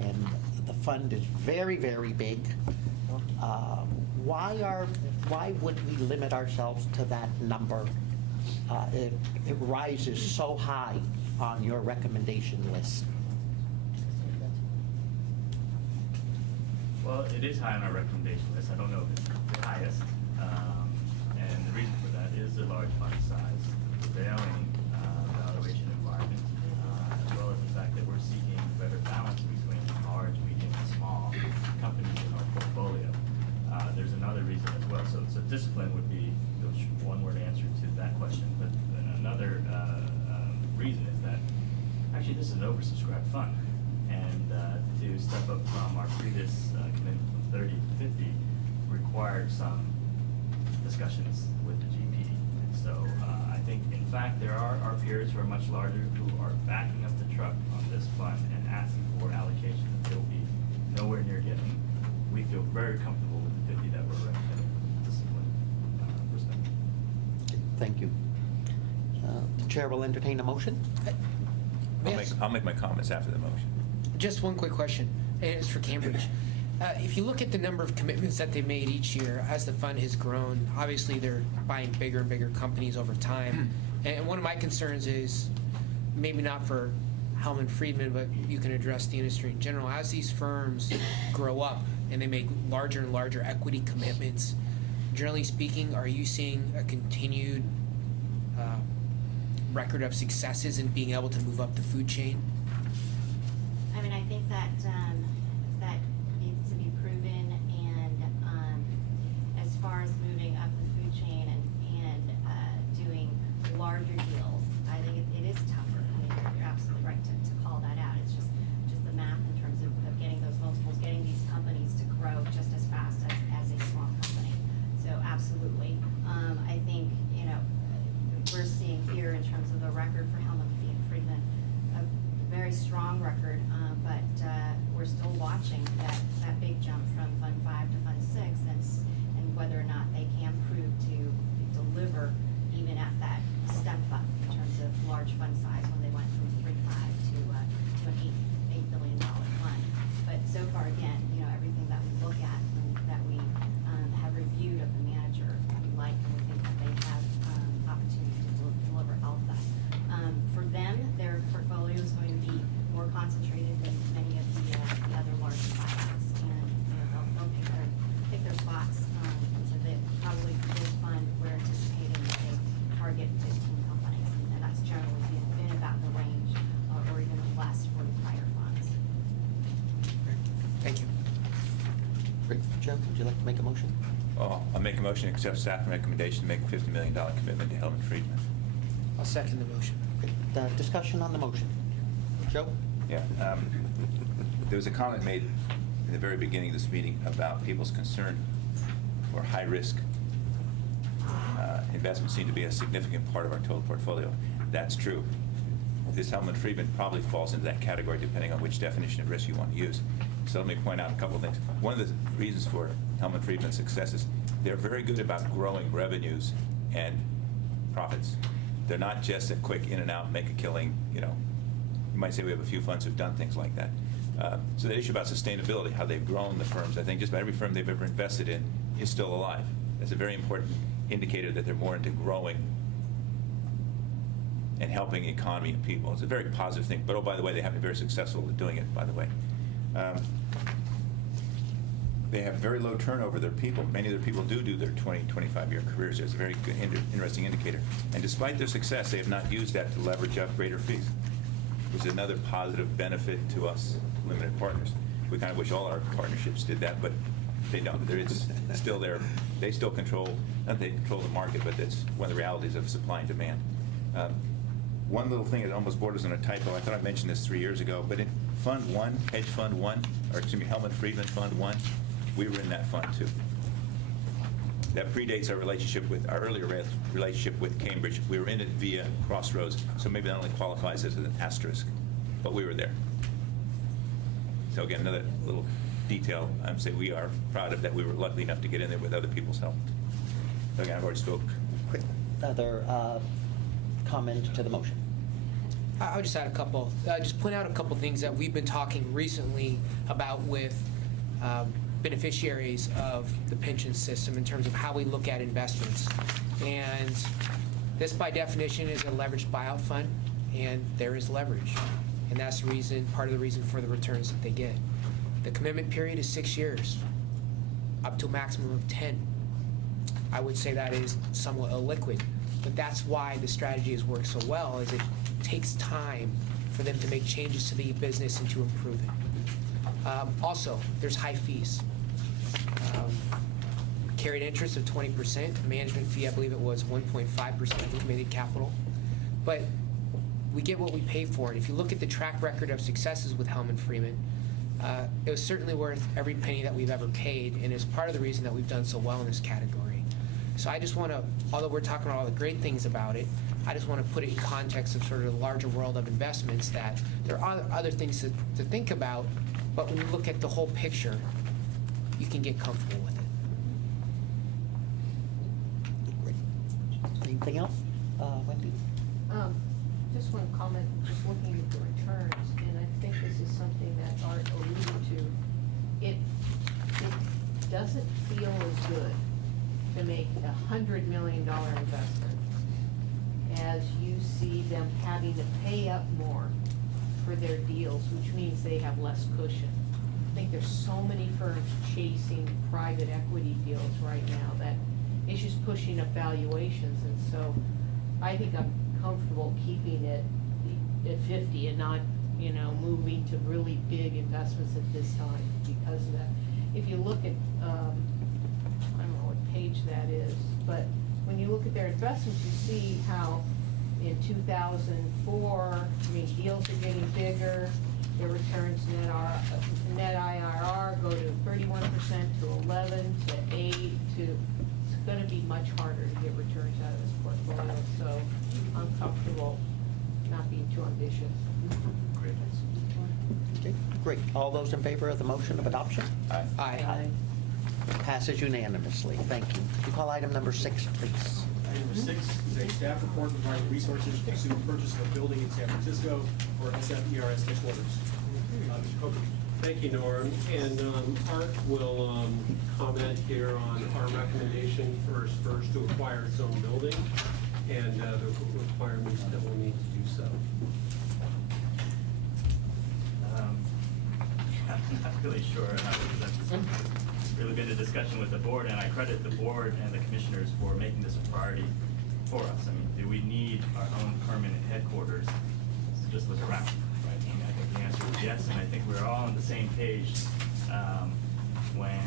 And the fund is very, very big. Why would we limit ourselves to that number? It rises so high on your recommendation list. Well, it is high on our recommendation list. I don't know if it's the highest. And the reason for that is the large fund size, the prevailing valuation environment, as well as the fact that we're seeking better balance between large, medium, and small companies in our portfolio. There's another reason as well. So discipline would be the one-word answer to that question. But then another reason is that actually this is an oversubscribed fund. And to step up from our previous commitment from 30 to 50 required some discussions with the GP. And so I think, in fact, there are our peers who are much larger who are backing up the truck on this fund and asking for allocation that they'll be nowhere near getting. We feel very comfortable with the 50 that we're recommending from a discipline perspective. Thank you. The chair will entertain a motion. I'll make my comments after the motion. Just one quick question, and it's for Cambridge. If you look at the number of commitments that they've made each year as the fund has grown, obviously they're buying bigger and bigger companies over time. And one of my concerns is, maybe not for Hellman Friedman, but you can address the industry in general, as these firms grow up and they make larger and larger equity commitments, generally speaking, are you seeing a continued record of successes in being able to move up the food chain? I mean, I think that that needs to be proven, and as far as moving up the food chain and doing larger deals, I think it is tougher. I mean, you're absolutely right to call that out. It's just the math in terms of getting those multiples, getting these companies to grow just as fast as a small company. So absolutely. I think, we're seeing here in terms of the record for Hellman Friedman, a very strong record, but we're still watching that big jump from Fund 5 to Fund 6 and whether or not they can prove to deliver even at that step up in terms of large fund size when they went from 3.5 to an $8 billion fund. But so far, again, everything that we look at and that we have reviewed of the manager, we like and we think that they have opportunity to deliver alpha. For them, their portfolio is going to be more concentrated than many of the other large buyouts, and they'll pick their spots. And so they probably for this fund, we're anticipating that they target 15 companies, and that's generally been about the range, or even less for the prior funds. Thank you. Great. Joe, would you like to make a motion? I'll make a motion to accept staff recommendation to make a $50 million commitment to Hellman Friedman. I'll second the motion. Great. Discussion on the motion. Joe? Yeah. There was a comment made in the very beginning of this meeting about people's concern for high-risk investments seem to be a significant part of our total portfolio. That's true. This Hellman Friedman probably falls into that category depending on which definition of risk you want to use. So let me point out a couple of things. One of the reasons for Hellman Friedman's success is they're very good about growing revenues and profits. They're not just a quick in and out, make a killing, You might say we have a few funds who've done things like that. So the issue about sustainability, how they've grown the firms, I think just about every firm they've ever invested in is still alive. That's a very important indicator that they're more into growing and helping the economy and people. It's a very positive thing. But, oh, by the way, they have been very successful at doing it, by the way. They have very low turnover of their people. Many of their people do their 20, 25-year careers. It's a very good, interesting indicator. And despite their success, they have not used that to leverage up greater fees, which is another positive benefit to us limited partners. We kind of wish all our partnerships did that, but they don't. It's still there. They still control, not they control the market, but that's one of the realities of supply and demand. one little thing that almost borders on a typo, I thought I mentioned this 3 years ago, but in Fund 1, Hedge Fund 1, or excuse me, Hellman Friedman Fund 1, we were in that fund too. That predates our relationship with, our earlier relationship with Cambridge. We were in it via Crossroads, so maybe that only qualifies as an asterisk, but we were there. So again, another little detail, I'm saying we are proud of that we were lucky enough to get in there with other people's help. So again, I've already spoken. Quick, other comment to the motion? I'll just add a couple, just point out a couple things that we've been talking recently about with beneficiaries of the pension system in terms of how we look at investments. And this by definition is a leveraged buyout fund, and there is leverage. And that's the reason, part of the reason for the returns that they get. The commitment period is 6 years, up to a maximum of 10. I would say that is somewhat illiquid, but that's why the strategy has worked so well, is it takes time for them to make changes to the business and to improve it. Also, there's high fees. Carried interest of 20%, management fee, I believe it was 1.5% of the committed capital. But we get what we pay for. And if you look at the track record of successes with Hellman Freeman, it was certainly worth every penny that we've ever paid, and is part of the reason that we've done so well in this category. So I just want to, although we're talking about all the great things about it, I just want to put it in context of sort of the larger world of investments, that there are other things to think about, but when you look at the whole picture, you can get comfortable with it. Great. Anything else? Wendy? Just one comment, just looking at the returns, and I think this is something that Art alluded to. It doesn't feel as good to make $100 million investment as you see them having to pay up more for their deals, which means they have less cushion. I think there's so many firms chasing private equity deals right now that it's just pushing up valuations, and so I think I'm comfortable keeping it at 50 and not, moving to really big investments at this time because of that. If you look at, I don't know what page that is, but when you look at their investments, you see how in 2004, deals are getting bigger, their returns net IRR go to 31% to 11 to 8 to, it's going to be much harder to get returns out of this portfolio, so I'm comfortable not being too ambitious. Great. Okay, great. All those in favor of the motion of adoption? Aye. Aye. Passes unanimously. Thank you. Would you call item number 6, please? Item number 6 is a staff report providing resources to pursue the purchase of a building in San Francisco for SFERS headquarters. Mr. Coker. Thank you, Norm. And Art will comment here on our recommendation for SFERS to acquire its own building and the requirements that we'll need to do so. I'm not really sure how to present this. Really been a discussion with the board, and I credit the board and the commissioners for making this a priority for us. Do we need our own permanent headquarters? Just look around, right? I think the answer is yes, and I think we're all on the same page when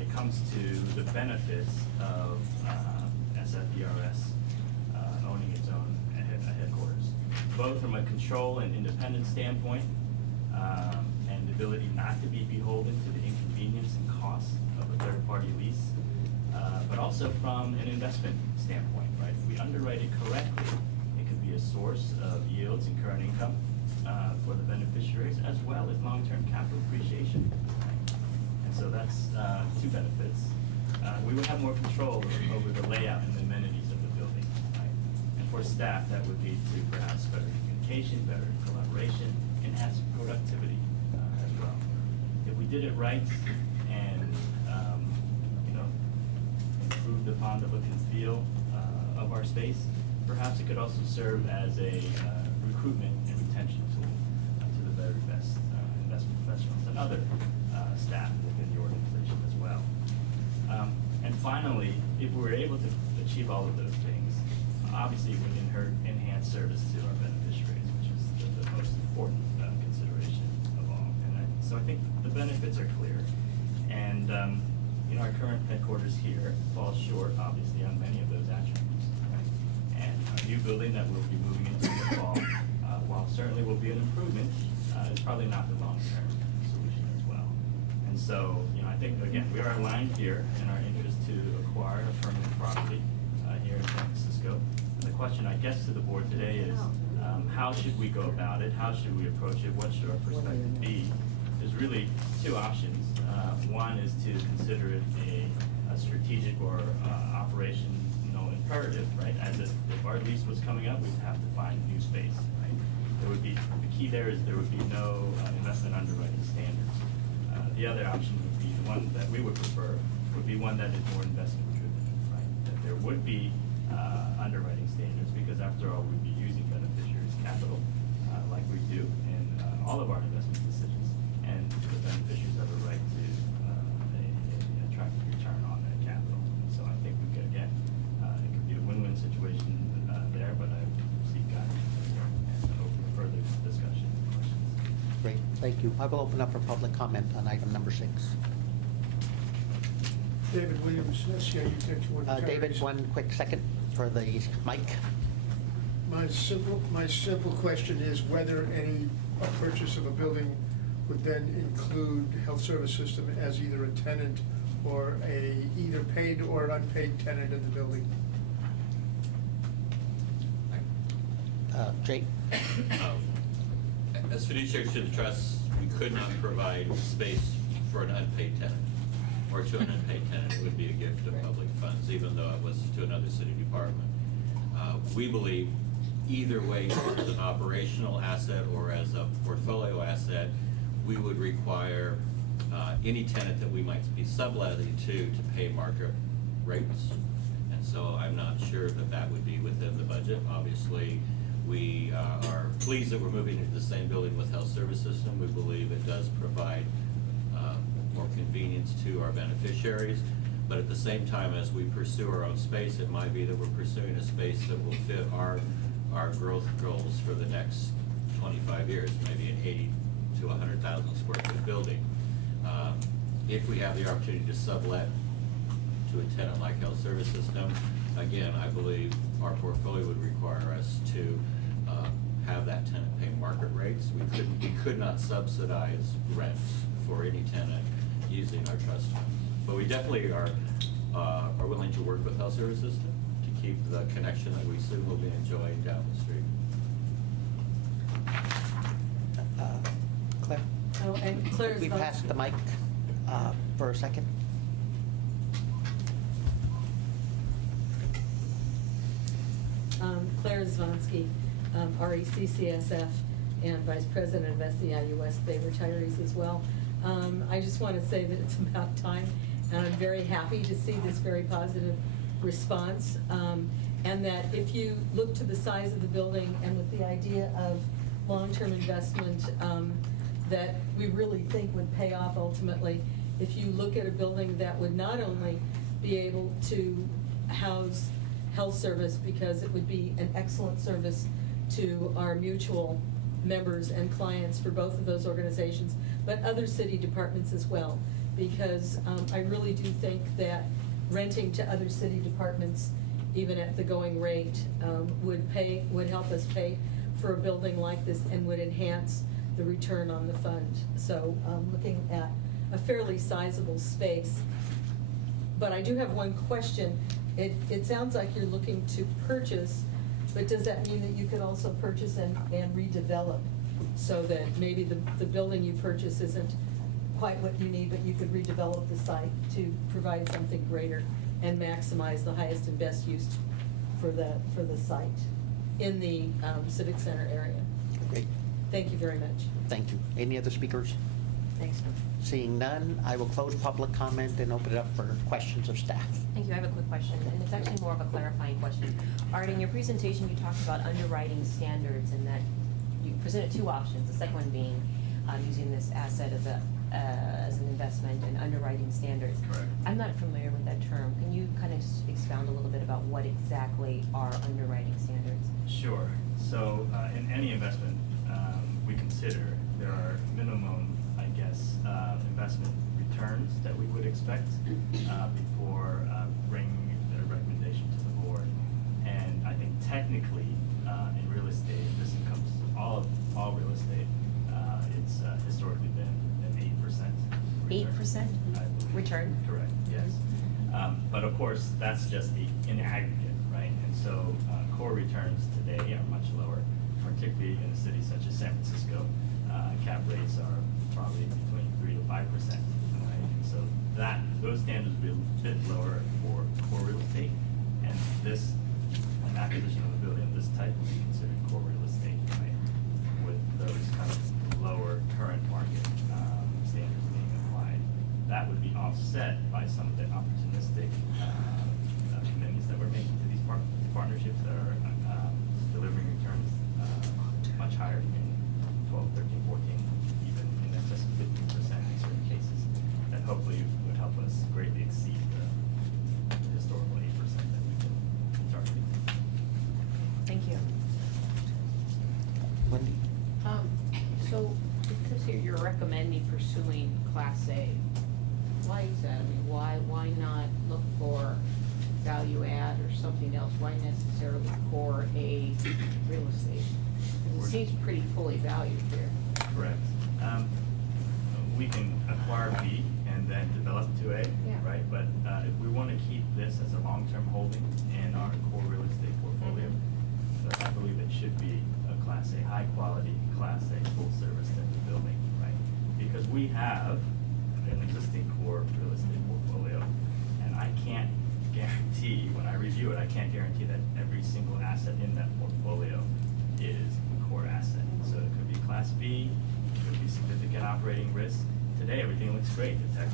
it comes to the benefits of SFERS owning its own headquarters, both from a control and independence standpoint, and the ability not to be beholden to the inconvenience and cost of a third-party lease, but also from an investment standpoint, right? If we underwrite it correctly, it could be a source of yields and current income for the beneficiaries, as well as long-term capital appreciation. Right? And so that's two benefits. We would have more control over the layout and the amenities of the building, right? And for staff, that would lead to perhaps better communication, better collaboration, enhanced productivity as well. If we did it right and improved upon the look and feel of our space, perhaps it could also serve as a recruitment and retention tool to the very best investment professionals and other staff within the organization as well. And finally, if we were able to achieve all of those things, obviously it would enhance service to our beneficiaries, which is the most important consideration of all. And so I think the benefits are clear. And our current headquarters here falls short, obviously, on many of those attributes. Right? And our new building that we'll be moving into in the fall, while certainly will be an improvement, it's probably not the long-term solution as well. And so, I think, again, we are aligned here in our interest to acquire a permanent property here in San Francisco. And the question, I guess, to the board today is, how should we go about it? How should we approach it? What should our perspective be? There's really two options. One is to consider it a strategic or operational imperative, right? As if our lease was coming up, we'd have to find new space, right? The key there is there would be no investment underwriting standards. The other option would be the one that we would prefer, would be one that is more investment driven, right? That there would be underwriting standards, because after all, we'd be using beneficiaries' capital like we do in all of our investment decisions, and the beneficiaries have a right to an attractive return on that capital. So I think we could, again, it could be a win-win situation there, but I seek guidance and open further discussion and questions. Great, thank you. I will open up for public comment on item number 6. David Williams, SCIU 1021. David, one quick second for the mic. My simple question is whether a purchase of a building would then include health service system as either a tenant or either paid or unpaid tenant of the building. Jake? As fiduciaries to the trust, we could not provide space for an unpaid tenant, or to an unpaid tenant. It would be a gift of public funds, even though it was to another city department. We believe either way, as an operational asset or as a portfolio asset, we would require any tenant that we might be subletting to pay market rates. And so I'm not sure that that would be within the budget. Obviously, we are pleased that we're moving into the same building with health service system. We believe it does provide more convenience to our beneficiaries. But at the same time, as we pursue our own space, it might be that we're pursuing a space that will fit our growth goals for the next 25 years, maybe an 80 to 100,000 square foot building. If we have the opportunity to sublet to a tenant like health service system, again, I believe our portfolio would require us to have that tenant pay market rates. We could not subsidize rents for any tenant using our trust funds. But we definitely are willing to work with health service system to keep the connection that we soon will be enjoying down the street. Claire? Oh, and Claire's We pass the mic for a second. Claire Zvonsky, RECCSF, and Vice President of SEIU West Bay Retirees as well. I just want to say that it's about time, and I'm very happy to see this very positive response. And that if you look to the size of the building and with the idea of long-term investment that we really think would pay off ultimately, if you look at a building that would not only be able to house health service, because it would be an excellent service to our mutual members and clients for both of those organizations, but other city departments as well, because I really do think that renting to other city departments, even at the going rate, would help us pay for a building like this and would enhance the return on the fund. So looking at a fairly sizable space. But I do have one question. It sounds like you're looking to purchase, but does that mean that you could also purchase and redevelop, so that maybe the building you purchase isn't quite what you need, but you could redevelop the site to provide something greater and maximize the highest and best use for the site in the Civic Center area? Great. Thank you very much. Thank you. Any other speakers? Thanks. Seeing none, I will close public comment and open it up for questions of staff. Thank you. I have a quick question, and it's actually more of a clarifying question. Art, in your presentation, you talked about underwriting standards, and that you presented two options. The second one being using this asset as an investment and underwriting standards. Correct. I'm not familiar with that term. Can you kind of just expound a little bit about what exactly are underwriting standards? Sure. So in any investment we consider, there are minimum, I guess, investment returns that we would expect before bringing the recommendation to the board. And I think technically, in real estate, this encompasses all real estate, it's historically been an 8% return. 8% return? Correct, yes. But of course, that's just in aggregate, right? And so core returns today are much lower, particularly in a city such as San Francisco. Cap rates are probably between 3 to 5%, right? And so those standards will be a bit lower for core real estate. And an acquisition of a building of this type would be considered core real estate, right? With those kind of lower current market standards being applied. That would be offset by some of the opportunistic commitments that we're making to these partnerships that are delivering returns much higher in 12, 13, 14, even in excess of 15% in certain cases. That hopefully would help us greatly exceed the historical 8% that we've been targeting. Thank you. Wendy? So, it says here you're recommending pursuing Class A. Why is that? I mean, why not look for value add or something else? Why necessarily core A real estate? 'Cause it seems pretty fully valued there. Correct. We can acquire B and then develop to A, Yeah. right? But if we want to keep this as a long-term holding in our core real estate portfolio, I believe it should be a Class A, high-quality Class A, full-service type of building, right? Because we have an existing core real estate portfolio, and I can't guarantee, when I review it, I can't guarantee that every single asset in that portfolio is a core asset. So it could be Class B, it could be significant operating risk. Today, everything looks great. The tech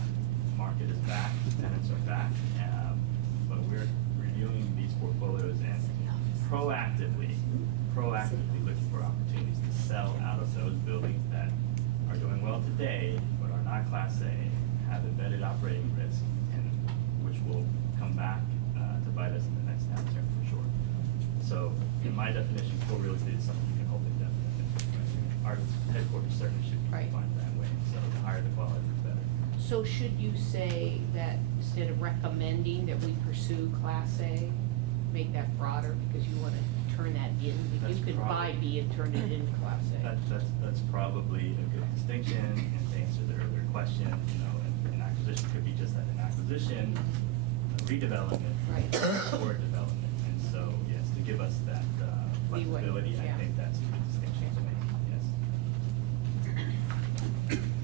market is back, tenants are back, but we're reviewing these portfolios and proactively looking for opportunities to sell out of those buildings that are doing well today, but are not Class A, have embedded operating risk, and which will come back to bite us in the next downturn for sure. So, in my definition, core real estate is something you can hold indefinitely. Right? Our headquarters certainly should be Right. defined that way. So, the higher the quality, the better. So should you say that instead of recommending that we pursue Class A, make that broader because you want to turn that in? That's You could buy probably- B and turn it into Class A. That's probably a good distinction, and to answer the earlier question, an acquisition could be just an acquisition, a redevelopment, Right. or development. And so, yes, to give us that Leeway, flexibility, I yeah. think that's a good distinction to make,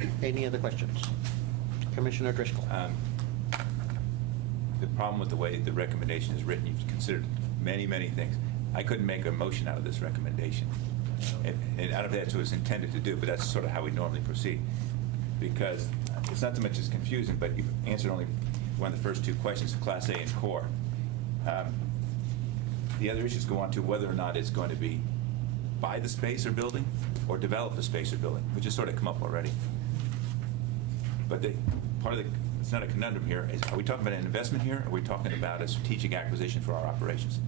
yes. Any other questions? Commissioner Driscoll? The problem with the way the recommendation is written, you've considered many, many things. I couldn't make a motion out of this recommendation. And out of that's what it's intended to do, but that's sort of how we normally proceed. Because it's not so much as confusing, but you've answered only one of the first two questions, Class A and core. The other issues go on to whether or not it's going to be buy the space or building or develop the space or building, which has sort of come up already. But it's not a conundrum here. Are we talking about an investment here, or are we talking about a strategic acquisition for our operations?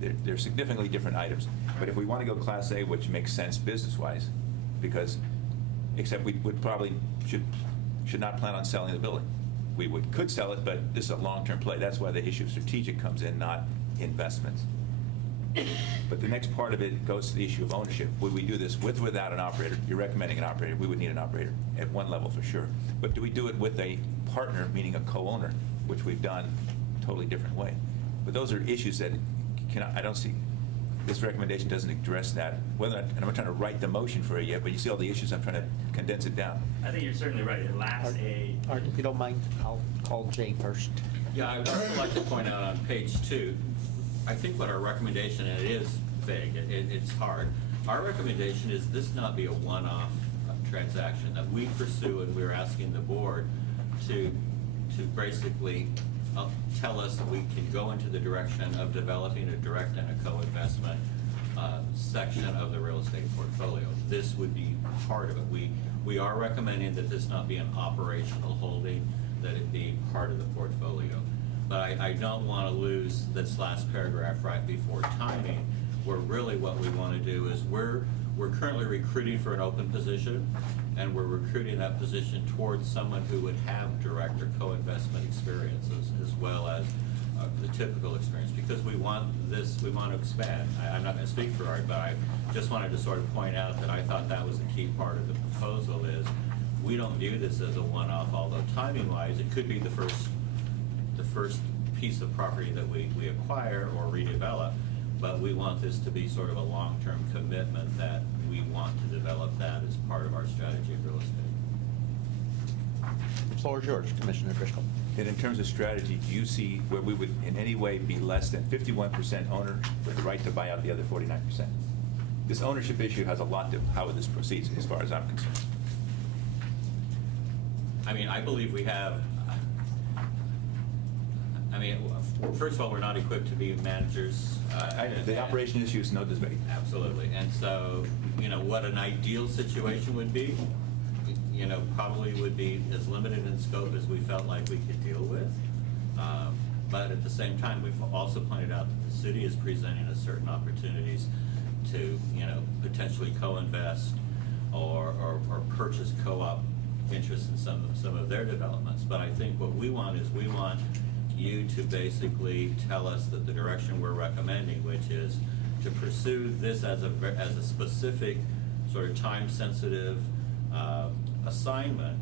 They're significantly different items. But if we want to go Class A, which makes sense business-wise, except we would probably should not plan on selling the building. We could sell it, but this is a long-term play. That's why the issue of strategic comes in, not investments. But the next part of it goes to the issue of ownership. Would we do this with or without an operator? You're recommending an operator. We would need an operator at one level for sure. But do we do it with a partner, meaning a co-owner, which we've done a totally different way? But those are issues that I don't see. This recommendation doesn't address that. And I'm not trying to write the motion for it yet, but you see all the issues. I'm trying to condense it down. I think you're certainly right. It lacks Art, if you don't mind, I'll call Jay first. Yeah, I would also like to point out on page 2, I think what our recommendation, and it is vague, it's hard. Our recommendation is this not be a one-off transaction, that we pursue, and we're asking the board to basically tell us that we can go into the direction of developing a direct and a co-investment section of the real estate portfolio. This would be part of it. We are recommending that this not be an operational holding, that it be part of the portfolio. But I don't want to lose this last paragraph right before timing, where really what we want to do is we're currently recruiting for an open position, and we're recruiting that position towards someone who would have direct or co-investment experiences, as well as the typical experience, because we want to expand. I'm not going to speak for Art, but I just wanted to sort of point out that I thought that was a key part of the proposal is we don't view this as a one-off, although timing-wise, it could be the first piece of property that we acquire or redevelop, but we want this to be sort of a long-term commitment that we want to develop that as part of our strategy of real estate. The floor is yours, Commissioner Driscoll. And in terms of strategy, do you see where we would in any way be less than 51% owner with the right to buy out the other 49%? This ownership issue has a lot to how this proceeds, as far as I'm concerned. I mean, I believe we have, I mean, first of all, we're not equipped to be managers. The operation issue is no debate. Absolutely. And so, you know, what an ideal situation would be, you know, probably would be as limited in scope as we felt like we could deal with. But at the same time, we've also pointed out that the city is presenting us certain opportunities to, you know, potentially co-invest or purchase co-op interest in some of their developments. But I think what we want is we want you to basically tell us that the direction we're recommending, which is to pursue this as a specific sort of time-sensitive assignment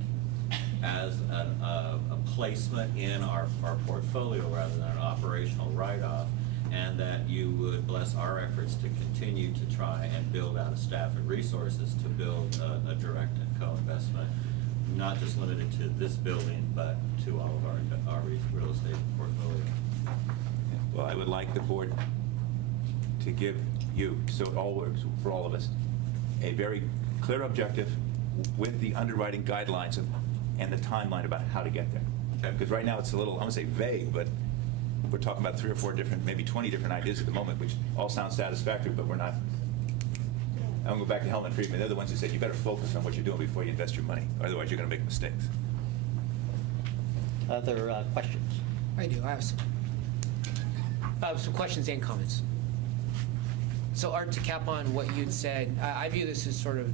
as a placement in our portfolio rather than an operational write-off, and that you would bless our efforts to continue to try and build out a staff and resources to build a direct and co-investment, not just limited to this building, but to all of our real estate portfolio. Well, I would like the board to give you, so it all works for all of us, a very clear objective with the underwriting guidelines and the timeline about how to get there. Okay. Because right now it's a little, I won't say vague, but we're talking about 3 or 4 different, maybe 20 different ideas at the moment, which all sound satisfactory, but we're not. I'm going to go back to Hellman Friedman. They're the ones who said you better focus on what you're doing before you invest your money. Otherwise, you're going to make mistakes. Other questions? I do. I have some questions and comments. So, Art, to cap on what you'd said, I view this as sort of,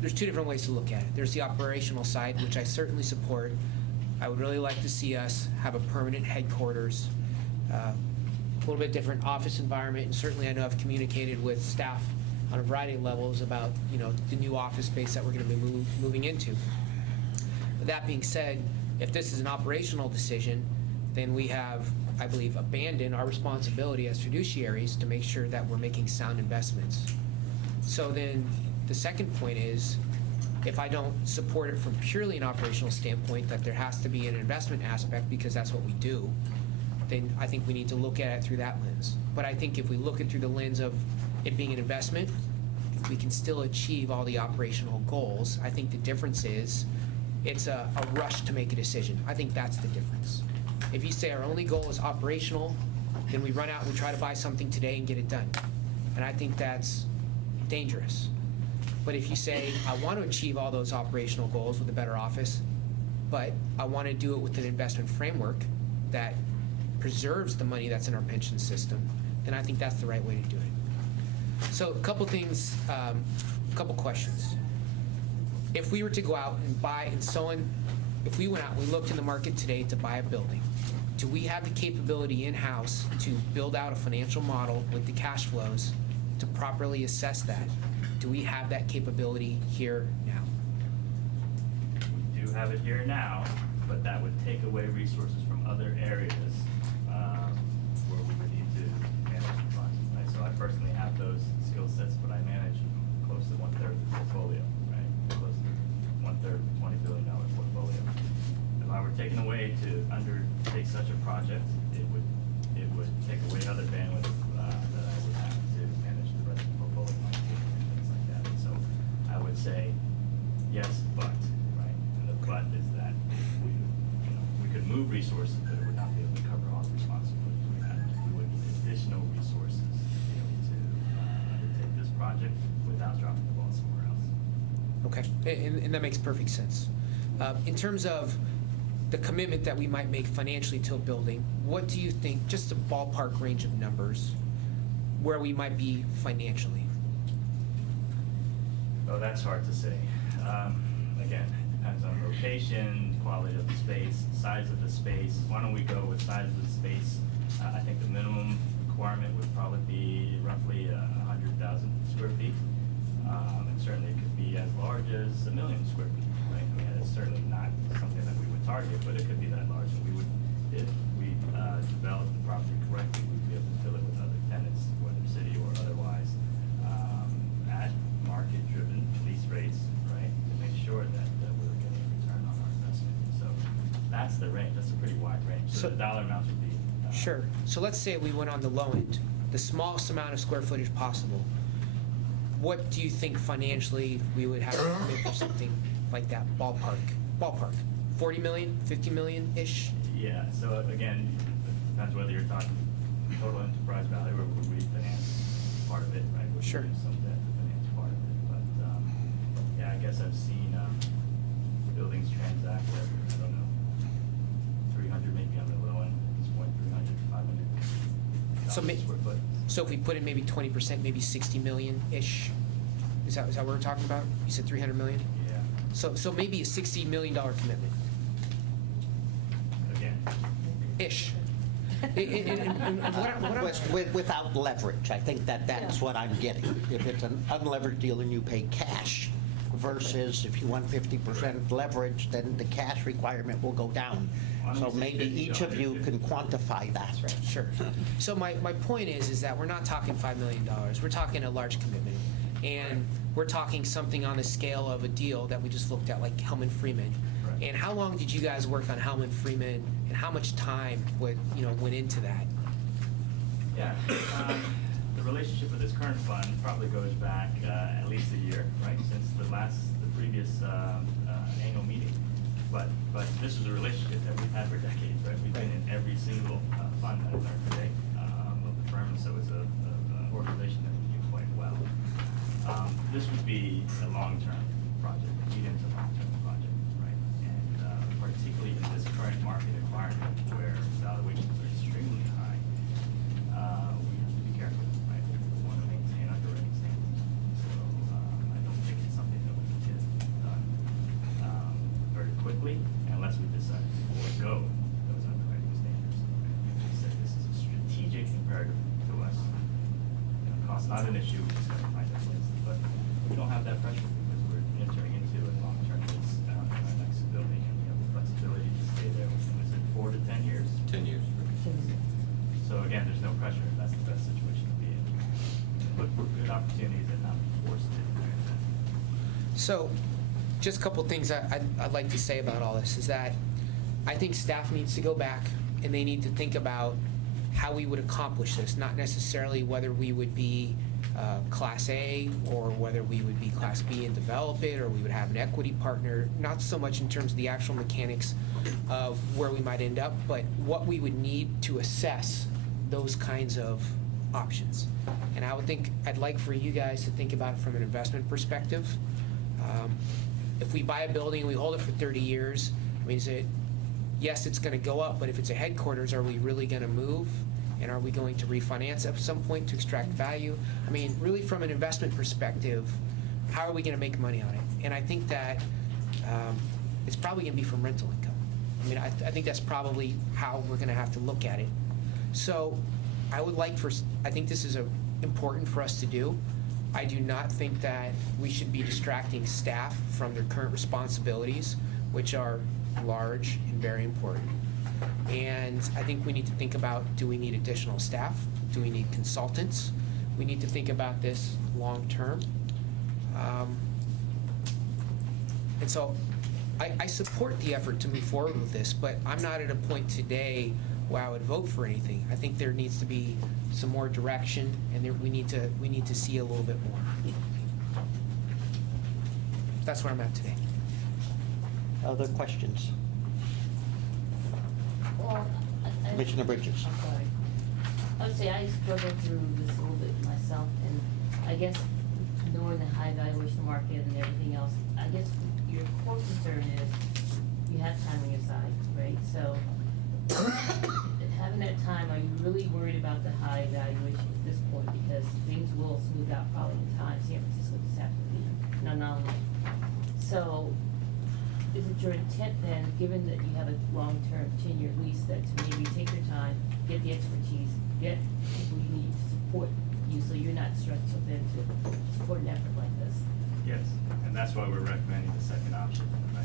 there's 2 different ways to look at it. There's the operational side, which I certainly support. I would really like to see us have a permanent headquarters, a little bit different office environment, and certainly I know I've communicated with staff on a variety of levels about, you know, the new office space that we're going to be moving into. With that being said, if this is an operational decision, then we have, I believe, abandoned our responsibility as fiduciaries to make sure that we're making sound investments. So then the second point is, if I don't support it from purely an operational standpoint, that there has to be an investment aspect because that's what we do, then I think we need to look at it through that lens. But I think if we look at it through the lens of it being an investment, we can still achieve all the operational goals. I think the difference is it's a rush to make a decision. I think that's the difference. If you say our only goal is operational, then we run out and we try to buy something today and get it done. And I think that's dangerous. But if you say, I want to achieve all those operational goals with a better office, but I want to do it with an investment framework that preserves the money that's in our pension system, then I think that's the right way to do it. So a couple things, a couple questions. If we were to go out and buy, and someone, if we went out and we looked in the market today to buy a building, do we have the capability in-house to build out a financial model with the cash flows to properly assess that? Do we have that capability here now? We do have it here now, but that would take away resources from other areas where we would need to manage the funds. Right? So I personally have those skill sets, but I manage close to 1/3 of the portfolio, right? Close to 1/3 of the $20 billion portfolio. If I were taken away to undertake such a project, it would take away other bandwidth that I would have to manage the rest of the portfolio and things like that. And so I would say yes, but, right? And the but is that we could move resources, but it would not be able to cover all the responsibilities we had. We would need additional resources to be able to undertake this project without dropping the ball somewhere else. Okay, and that makes perfect sense. In terms of the commitment that we might make financially to a building, what do you think, just a ballpark range of numbers, where we might be financially? Oh, that's hard to say. Again, it depends on location, quality of the space, size of the space. Why don't we go with size of the space I think the minimum requirement would probably be roughly 100,000 square feet. And certainly it could be as large as 1 million square feet, right? I mean, it's certainly not something that we would target, but it could be that large. And we would, if we develop the property correctly, we'd be able to fill it with other tenants, whether city or otherwise, at market-driven lease rates, right? To make sure that we're getting a return on our investment. So that's the range. That's a pretty wide range. So the dollar amounts would be. Sure. So let's say we went on the low end, the smallest amount of square footage possible. What do you think financially we would have to commit for something like that? Ballpark. 40 million, 50 million-ish? Yeah, so again, it depends whether you're talking total enterprise value or would we finance part of it, right? Would we Sure. use some debt to finance part of it? But, yeah, I guess I've seen buildings transact at, I don't know, 300 maybe on the low end at this point, 300 to 500 So square foot. So if we put in maybe 20%, maybe 60 million-ish? Is that what we're talking about? You said 300 million? Yeah. So maybe a $60 million commitment. Again. Ish. And what I'm- Without leverage, I think that's what I'm getting. If it's an unleveraged deal and you pay cash versus if you want 50% leverage, then the cash requirement will go down. So maybe each of you can quantify that. Sure. So my point is that we're not talking $5 million. We're talking a large commitment. And we're talking something on the scale of a deal that we just looked at, like Hellman Freeman. Right. And how long did you guys work on Hellman Freeman, and how much time went into that? Yeah, the relationship with this current fund probably goes back at least a year, right, since the previous annual meeting. But this is a relationship that we've had for decades, right? We've been in every single fund that I've learned today of the firm, so it's an organization that we do quite well. This would be a long-term project, a medium-to-long-term project, right? And particularly in this current market environment where valuations are extremely high, we have to be careful, right? We want to maintain underwriting standards. So I don't think it's something that we can get done very quickly unless we decide to forego those underwriting standards. We said this is a strategic imperative to us. Cost not an issue, we just got to find a place. But we don't have that pressure because we're entering into a long-term lease in our next building, and we have the flexibility to stay there. Was it 4 to 10 years? 10 years. So again, there's no pressure. That's the best situation to be in. Look for good opportunities and not be forced to. So, just a couple things I'd like to say about all this is that I think staff needs to go back and they need to think about how we would accomplish this, not necessarily whether we would be Class A or whether we would be Class B and develop it, or we would have an equity partner, not so much in terms of the actual mechanics of where we might end up, but what we would need to assess those kinds of options. And I'd like for you guys to think about it from an investment perspective. If we buy a building and we hold it for 30 years, I mean, yes, it's going to go up, but if it's a headquarters, are we really going to move? And are we going to refinance at some point to extract value? I mean, really from an investment perspective, how are we going to make money on it? And I think that it's probably going to be from rental income. I mean, I think that's probably how we're going to have to look at it. So I think this is important for us to do. I do not think that we should be distracting staff from their current responsibilities, which are large and very important. And I think we need to think about, do we need additional staff? Do we need consultants? We need to think about this long-term. And so I support the effort to move forward with this, but I'm not at a point today where I would vote for anything. I think there needs to be some more direction, and we need to see a little bit more. That's where I'm at today. Other questions? Well, Commissioner Bridges. I'm sorry. I would say I struggled through this a little bit myself, and I guess knowing the high valuation market and everything else, I guess your core concern is you have time on your side, right? So having that time, are you really worried about the high valuation at this point? Because things will smooth out probably in time. San Francisco just happens to be an anomaly. So is it your intent then, given that you have a long-term 10-year lease, that to maybe take your time, get the expertise, get people you need to support you, so you're not stressed so thin to support an effort like this? Yes, and that's why we're recommending the second option, right?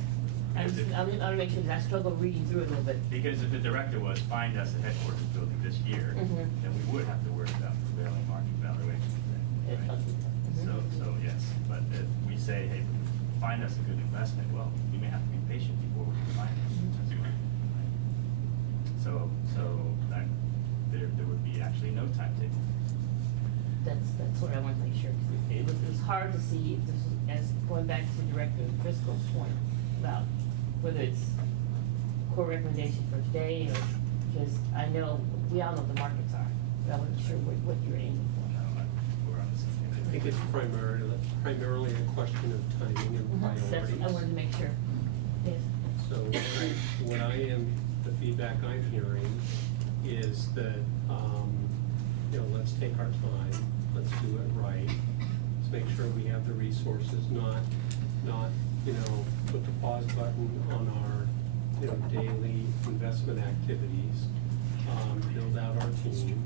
I'm Because if- gonna make sure, because I struggle reading through it a little bit. Because if the directive was find us a headquarters building this year, Mhm. then we would have to worry about prevailing market valuation. Yeah, Right? okay. So yes, but if we say, hey, find us a good investment, well, you may have to be patient before we can find it. Right? So that, there would be actually no timetable. That's what I want to make sure, 'cause it was hard to see if this was, as going back to Director Driscoll's point about whether it's core recommendation for today, or, because I know, we all know what the markets are, but I wasn't sure what you're aiming for. We're on the same I page. think it's primarily a question of timing and That's, priorities. I wanted to make sure. Yes. So the feedback I'm hearing is that, let's take our time, let's do it right. Let's make sure we have the resources, not, put the pause button on our, daily investment activities. Build out our team,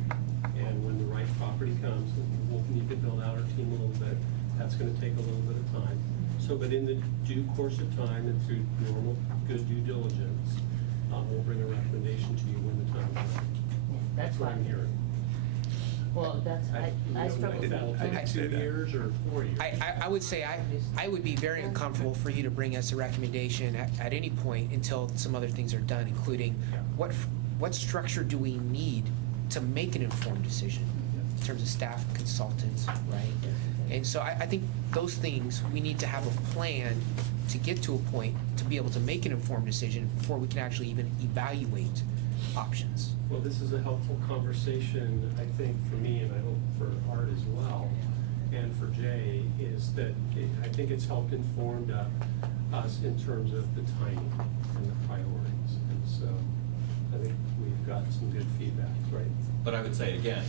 and when the right property comes, we'll need to build out our team a little bit. That's gonna take a little bit of time. So, but in the due course of time and through normal, good due diligence, we'll bring a recommendation to you when the time is right. That's what I'm hearing. Well, I struggle with that. 2 years or 4 years? I would say I would be very uncomfortable for you to bring us a recommendation at any point until some other things are done, including what structure do we need to make an informed decision in terms of staff, consultants, right? And so I think those things, we need to have a plan to get to a point to be able to make an informed decision before we can actually even evaluate options. Well, this is a helpful conversation, I think, for me, and I hope for Art as well, and for Jay, is that I think it's helped informed us in terms of the timing and the priorities. And so I think we've got some good feedback, right? But I would say again,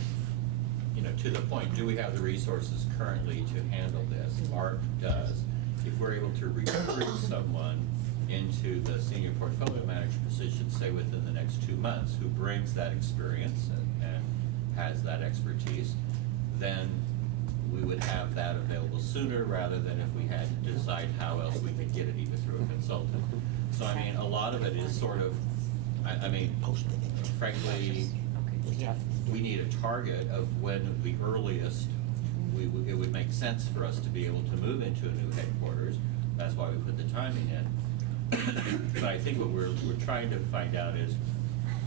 to the point, do we have the resources currently to handle this? Art does. If we're able to recruit someone into the senior portfolio manager position, say within the next 2 months, who brings that experience and has that expertise, then we would have that available sooner rather than if we had to decide how else we could get it either through a consultant. So I mean, a lot of it is sort of, frankly, we need a target of when the earliest it would make sense for us to be able to move into a new headquarters. That's why we put the timing in. But I think what we're trying to find out is,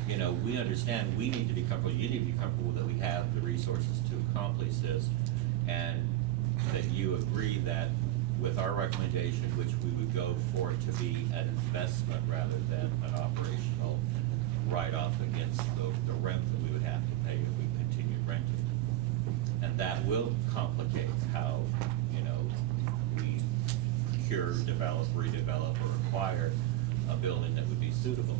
we understand we need to be comfortable, you need to be comfortable that we have the resources to accomplish this, and that you agree that with our recommendation, which we would go for it to be an investment rather than an operational write-off against the rent that we would have to pay if we continued renting. And that will complicate how, we procure, develop, redevelop, or acquire a building that would be suitable.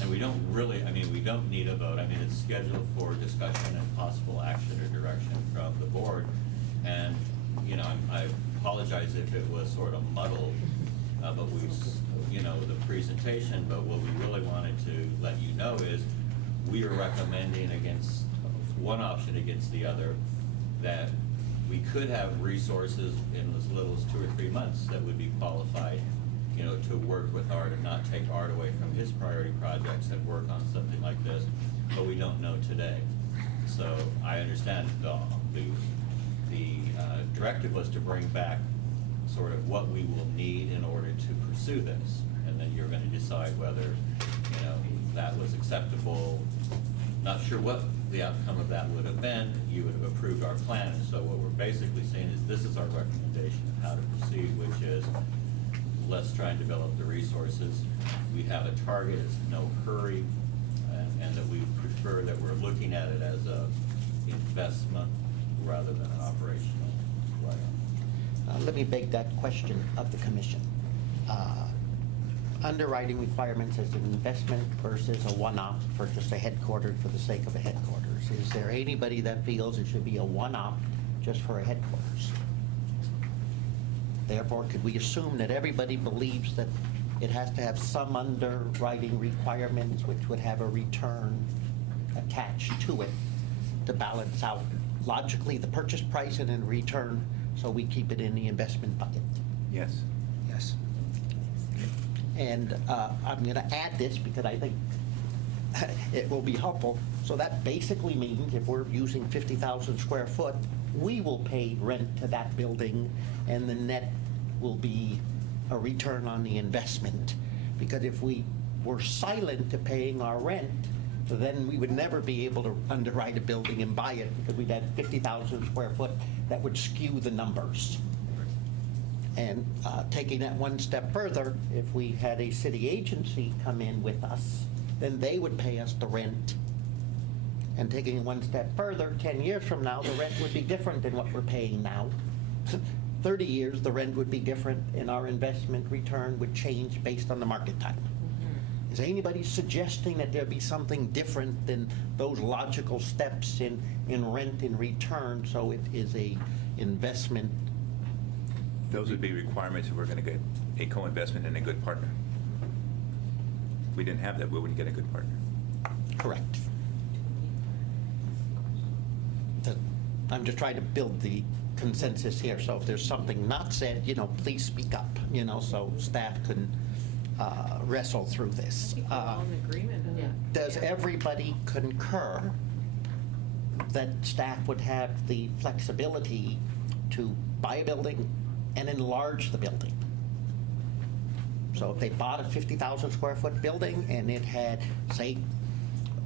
And we don't really, we don't need a vote. It's scheduled for discussion and possible action or direction from the board. And, I apologize if it was sort of muddled, but the presentation, but what we really wanted to let you know is we are recommending against one option against the other, that we could have resources in as little as 2 or 3 months that would be qualified, to work with Art and not take Art away from his priority projects and work on something like this, but we don't know today. So I understand the directive was to bring back sort of what we will need in order to pursue this, and then you're going to decide whether, that was acceptable. Not sure what the outcome of that would have been. You would have approved our plan, and so what we're basically saying is this is our recommendation of how to proceed, which is let's try and develop the resources. We have a target, it's no hurry, and that we prefer that we're looking at it as a investment rather than an operational write-off. Let me beg that question of the commission. Underwriting requirements as an investment versus a one-off for just a headquarters for the sake of a headquarters. Is there anybody that feels it should be a one-off just for a headquarters? Therefore, could we assume that everybody believes that it has to have some underwriting requirements which would have a return attached to it to balance out logically the purchase price and in return, so we keep it in the investment bucket? Yes. Yes. And I'm going to add this because I think it will be helpful. So that basically means if we're using 50,000 square foot, we will pay rent to that building, and the net will be a return on the investment. Because if we were silent to paying our rent, then we would never be able to underwrite a building and buy it, because we'd have 50,000 square foot that would skew the numbers. And taking that one step further, if we had a city agency come in with us, then they would pay us the rent. And taking it one step further, 10 years from now, the rent would be different than what we're paying now. 30 years, the rent would be different, and our investment return would change based on the market time. Is anybody suggesting that there be something different than those logical steps in rent and return, so it is a investment? Those would be requirements if we're going to get a co-investment and a good partner. If we didn't have that, we wouldn't get a good partner. Correct. I'm just trying to build the consensus here, so if there's something not said, please speak up, so staff can wrestle through this. I think we're all in agreement on that. Does everybody concur that staff would have the flexibility to buy a building and enlarge the building? So if they bought a 50,000 square foot building and it had, say,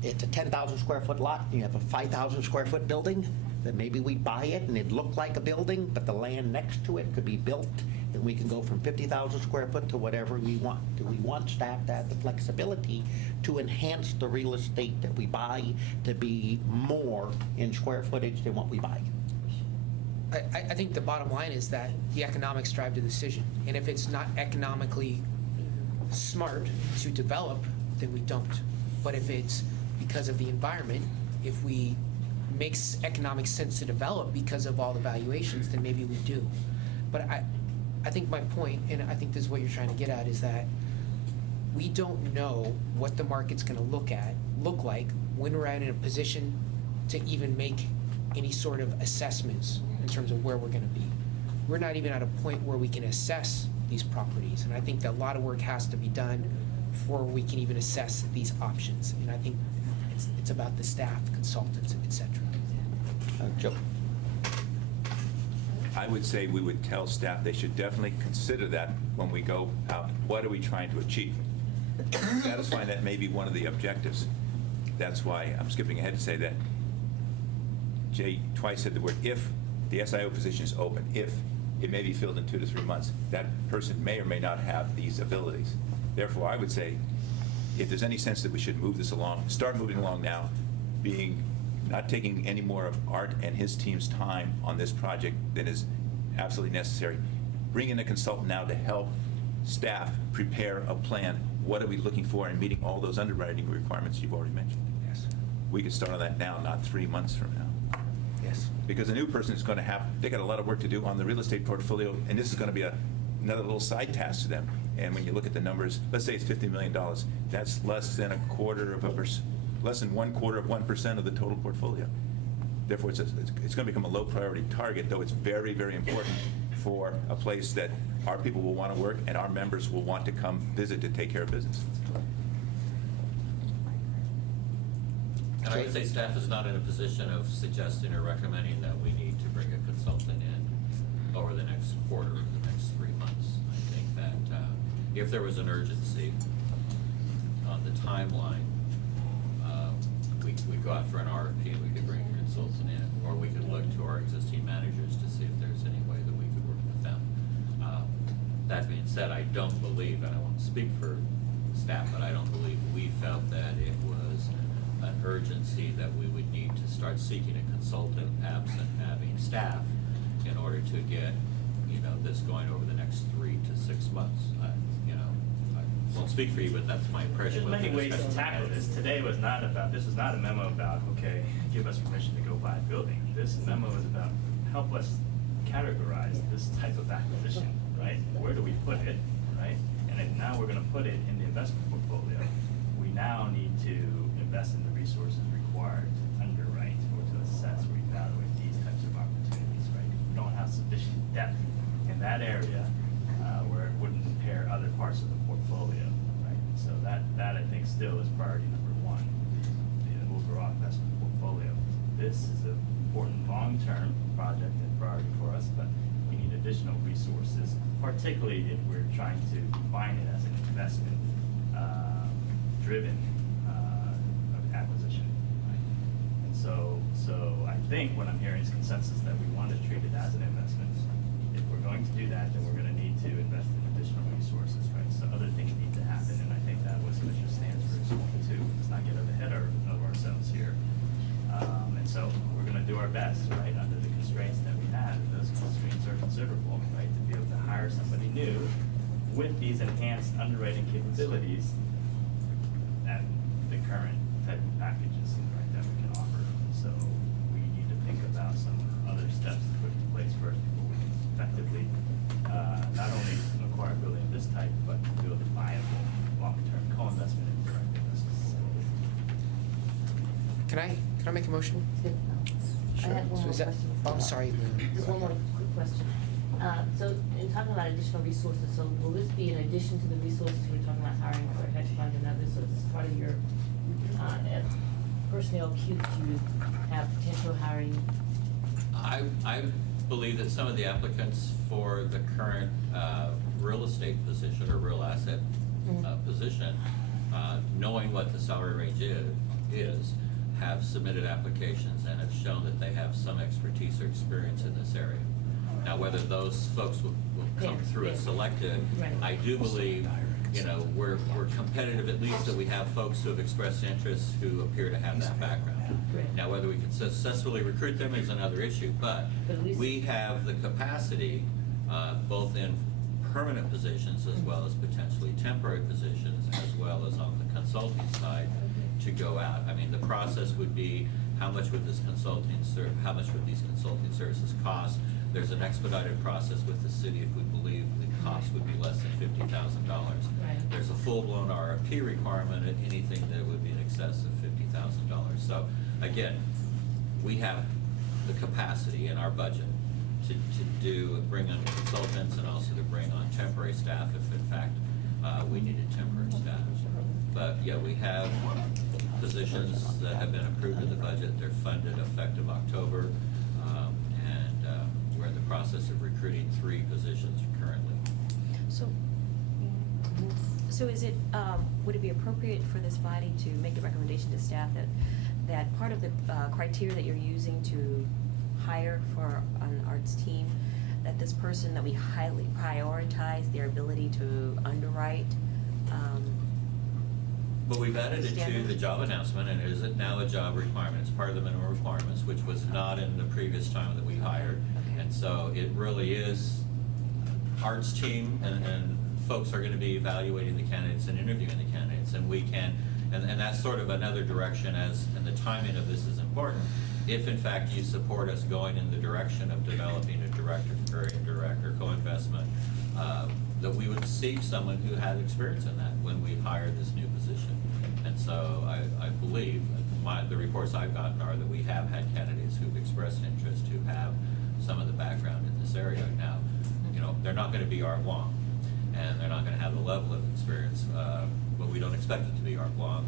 it's a 10,000 square foot lot, and you have a 5,000 square foot building, then maybe we buy it and it look like a building, but the land next to it could be built, and we can go from 50,000 square foot to whatever we want. Do we want staff to have the flexibility to enhance the real estate that we buy to be more in square footage than what we buy? I think the bottom line is that the economics drive the decision. And if it's not economically smart to develop, then we don't. But if it's because of the environment, if we makes economic sense to develop because of all the valuations, then maybe we do. But I think my point, and I think this is what you're trying to get at, is that we don't know what the market's going to look like when we're in a position to even make any sort of assessments in terms of where we're going to be. We're not even at a point where we can assess these properties, and I think that a lot of work has to be done before we can even assess these options. And I think it's about the staff, consultants, et cetera. Joe? I would say we would tell staff they should definitely consider that when we go out. What are we trying to achieve? Satisfying that may be one of the objectives. That's why I'm skipping ahead to say that Jay twice said the word if. The SIO position is open. If it may be filled in 2 to 3 months, that person may or may not have these abilities. Therefore, I would say if there's any sense that we should move this along, start moving along now, not taking any more of Art and his team's time on this project than is absolutely necessary. Bring in a consultant now to help staff prepare a plan. What are we looking for in meeting all those underwriting requirements you've already mentioned? Yes. We could start on that now, not 3 months from now. Yes. Because a new person is going to they got a lot of work to do on the real estate portfolio, and this is going to be another little side task to them. And when you look at the numbers, let's say it's $50 million, that's less than 1/4% of the total portfolio. Therefore, it's going to become a low priority target, though it's very, very important for a place that our people will want to work and our members will want to come visit to take care of business. And I would say staff is not in a position of suggesting or recommending that we need to bring a consultant in over the next quarter or the next 3 months. I think that if there was an urgency on the timeline, we'd go out for an RFP and we could bring a consultant in, or we could look to our existing managers to see if there's any way that we could work with them. That being said, I don't believe, and I won't speak for staff, but I don't believe we felt that it was an urgency that we would need to start seeking a consultant absent having staff in order to get, this going over the next 3 to 6 months. I won't speak for you, but that's my impression. There's many ways to tackle this. This was not a memo about, okay, give us permission to go buy a building. This memo is about help us categorize this type of acquisition. right? Where do we put it, right? And if now we're gonna put it in the investment portfolio, we now need to invest in the resources required to underwrite or to assess or evaluate these types of opportunities, right? If we don't have sufficient depth in that area, where it wouldn't impair other parts of the portfolio, right? So that I think still is priority number one, the overall investment portfolio. This is an important long-term project and priority for us, but we need additional resources, particularly if we're trying to define it as an investment driven acquisition, right? And so I think what I'm hearing is consensus that we want to treat it as an investment. If we're going to do that, then we're going to need to invest in additional resources, right? So other things need to happen, and I think that was Commissioner Stansford's point too. Let's not get ahead of ourselves here. And so we're going to do our best, right, under the constraints that we have. And those constraints are considerable, right, to be able to hire somebody new with these enhanced underwriting capabilities at the current type of packages, right, that we can offer. So we need to think about some other steps to put in place first before we can effectively not only acquire a building of this type, but build a viable long-term co-investment in direct investment. Can I make a motion? I had one So more is that- question. I'm sorry, Lou. Just one more quick question. So in talking about additional resources, so will this be in addition to the resources we were talking about hiring for hedge fund and others? So this is part of your personnel queue to have potential hiring? I believe that some of the applicants for the current real estate position or real asset position, knowing what the salary range is, have submitted applications and have shown that they have some expertise or experience in this area. Now, whether those folks will come through as selected, I do believe, we're competitive, at least that we have folks who have expressed interest who appear to have that background. Now, whether we can successfully recruit them is another issue, but we have the capacity, both in permanent positions as well as potentially temporary positions, as well as on the consulting side, to go out. I mean, the process would be, how much would these consulting services cost? There's an expedited process with the city if we believe the cost would be less than $50,000. There's a full-blown RFP requirement at anything that would be in excess of $50,000. So again, we have the capacity in our budget to bring on consultants and also to bring on temporary staff if in fact we needed temporary staff. But yeah, we have positions that have been approved in the budget. They're funded effective October, and we're in the process of recruiting 3 positions currently. So is it, would it be appropriate for this body to make a recommendation to staff that part of the criteria that you're using to hire for an arts team, that this person, that we highly prioritize their ability to underwrite? Well, we've added it to the job announcement, and it is now a job requirement. It's part of the minimum requirements, which was not in the previous time that we hired. And so it really is arts team, and folks are going to be evaluating the candidates and interviewing the candidates, and we can, and that's sort of another direction, and the timing of this is important. If in fact you support us going in the direction of developing a director or indirect or co-investment, that we would seek someone who had experience in that when we hired this new position. And so I believe the reports I've gotten are that we have had candidates who've expressed interest, who have some of the background in this area. Now, they're not going to be Art Wong, and they're not going to have the level of experience, but we don't expect it to be Art Wong.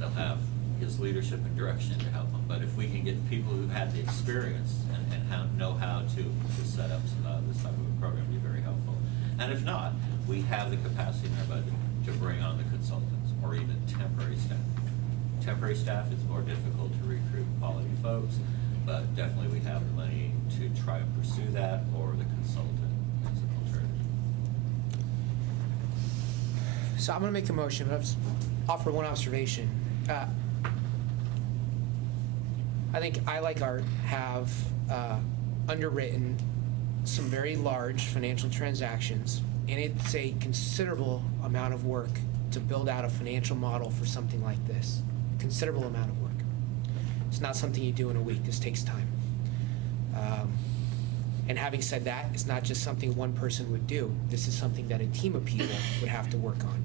They'll have his leadership and direction to help them. But if we can get people who've had the experience and know how to set up this type of a program, it'd be very helpful. And if not, we have the capacity in our budget to bring on the consultants or even temporary staff. Temporary staff, it's more difficult to recruit quality folks, but definitely we have the money to try and pursue that, or the consultant as an alternative. So I'm gonna make a motion, but I'll just offer one observation. I think I, like Art, have underwritten some very large financial transactions, and it's a considerable amount of work to build out a financial model for something like this. Considerable amount of work. It's not something you do in a week. This takes time. And having said that, it's not just something one person would do. This is something that a team of people would have to work on.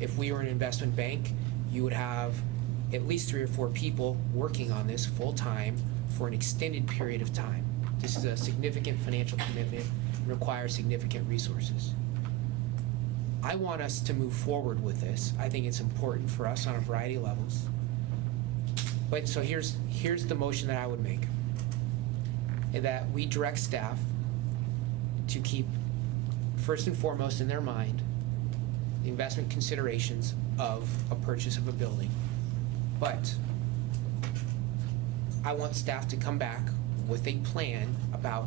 If we were an investment bank, you would have at least 3 or 4 people working on this full-time for an extended period of time. This is a significant financial commitment, requires significant resources. I want us to move forward with this. I think it's important for us on a variety of levels. But so here's the motion that I would make. That we direct staff to keep, first and foremost in their mind, the investment considerations of a purchase of a building. But I want staff to come back with a plan about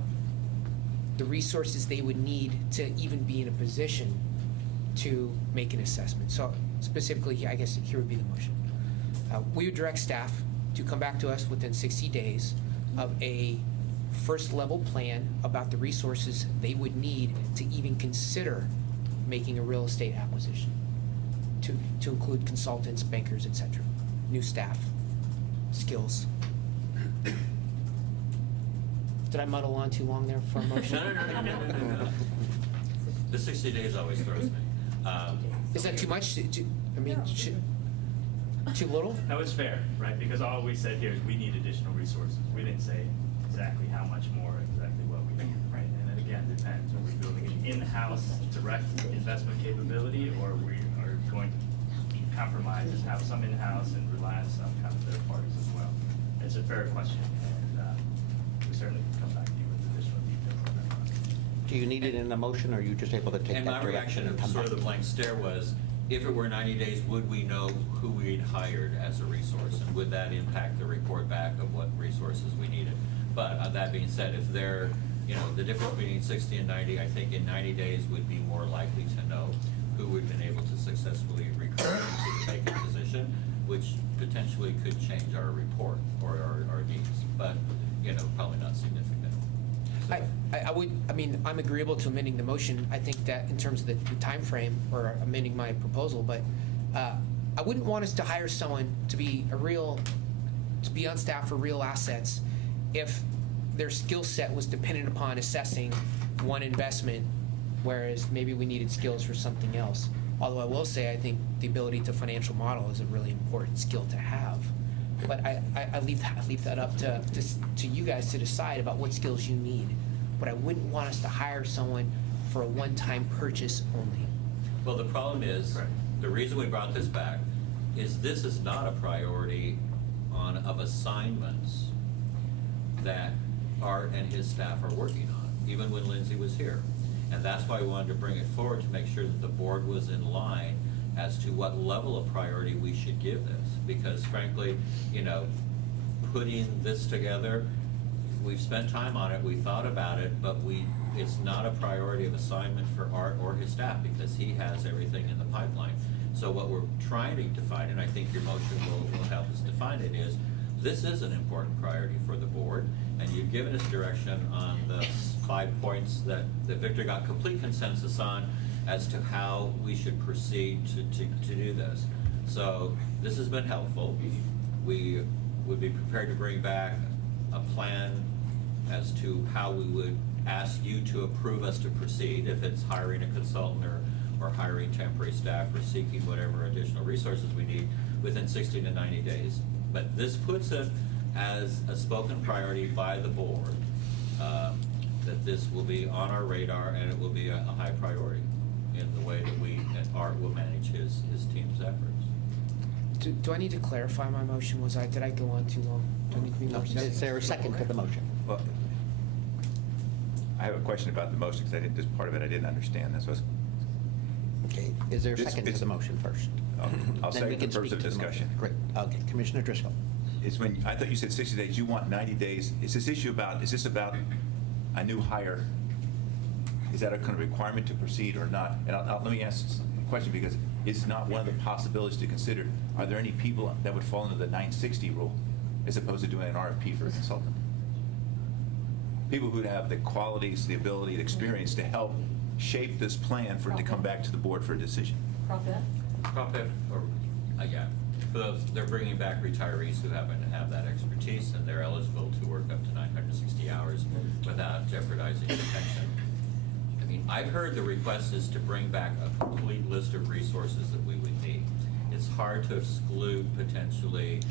the resources they would need to even be in a position to make an assessment. So specifically, I guess here would be the motion. We would direct staff to come back to us within 60 days of a first level plan about the resources they would need to even consider making a real estate acquisition, to include consultants, bankers, etc., new staff, skills. Did I muddle on too long there for a motion? No. The 60 days always throws me. Is that too much? Too little? That was fair, right? Because all we said here is we need additional resources. We didn't say exactly how much more, exactly what we need, right? And then again, depends. Are we building an in-house direct investment capability, or we are going to compromise and have some in-house and rely on some kind of third parties as well? It's a fair question, and we certainly can come back to you with additional details on that one. Do you need it in the motion, or are you just able to take And that my direction reaction and of come sort back? of the blank stare was, if it were 90 days, would we know who we'd hired as a resource? And would that impact the report back of what resources we needed? But that being said, if they're, the difference between 60 and 90, I think in 90 days we'd be more likely to know who we've been able to successfully recruit into the vacant position, which potentially could change our report or our needs, but, probably not significant. So- I'm agreeable to amending the motion. I think that in terms of the timeframe, or amending my proposal, but I wouldn't want us to hire someone to be on staff for real assets if their skill set was dependent upon assessing one investment, whereas maybe we needed skills for something else. Although I will say, I think the ability to financial model is a really important skill to have. But I leave that up to you guys to decide about what skills you need. But I wouldn't want us to hire someone for a one-time purchase only. Well, the problem is, the reason we brought this back is this is not a priority of assignments that Art and his staff are working on, even when Lindsay was here. And that's why we wanted to bring it forward, to make sure that the board was in line as to what level of priority we should give this. Because frankly, putting this together, we've spent time on it, we thought about it, but it's not a priority of assignment for Art or his staff, because he has everything in the pipeline. So what we're trying to define, and I think your motion will help us define it, is this is an important priority for the board, and you've given us direction on the 5 points that Victor got complete consensus on as to how we should proceed to do this. So this has been helpful. We would be prepared to bring back a plan as to how we would ask you to approve us to proceed, if it's hiring a consultant or hiring temporary staff or seeking whatever additional resources we need within 60 to 90 days. But this puts it as a spoken priority by the board, that this will be on our radar and it will be a high priority in the way that Art will manage his team's efforts. Do I need to clarify my motion? Did I go on too long? Do I need to be No, more specific? is there a second to the motion? Well, I have a question about the motion, because this part of it I didn't understand. That's what's. Okay, is there a second to the motion first? I'll Then we second can the purpose speak of to the motion. discussion. Great, okay, Commissioner Driscoll. I thought you said 60 days, you want 90 days. Is this about a new hire? Is that a kind of requirement to proceed or not? And let me ask a question, because it's not one of the possibilities to consider. Are there any people that would fall into the 960 rule as opposed to doing an RFP for a consultant? People who have the qualities, the ability, the experience to help shape this plan for it to come back to the board for a decision. Prop F? Prop F, yeah. for those, they're bringing back retirees who happen to have that expertise, and they're eligible to work up to 960 hours without jeopardizing their pension. I mean, I've heard the request is to bring back a complete list of resources that we would need. It's hard to exclude potentially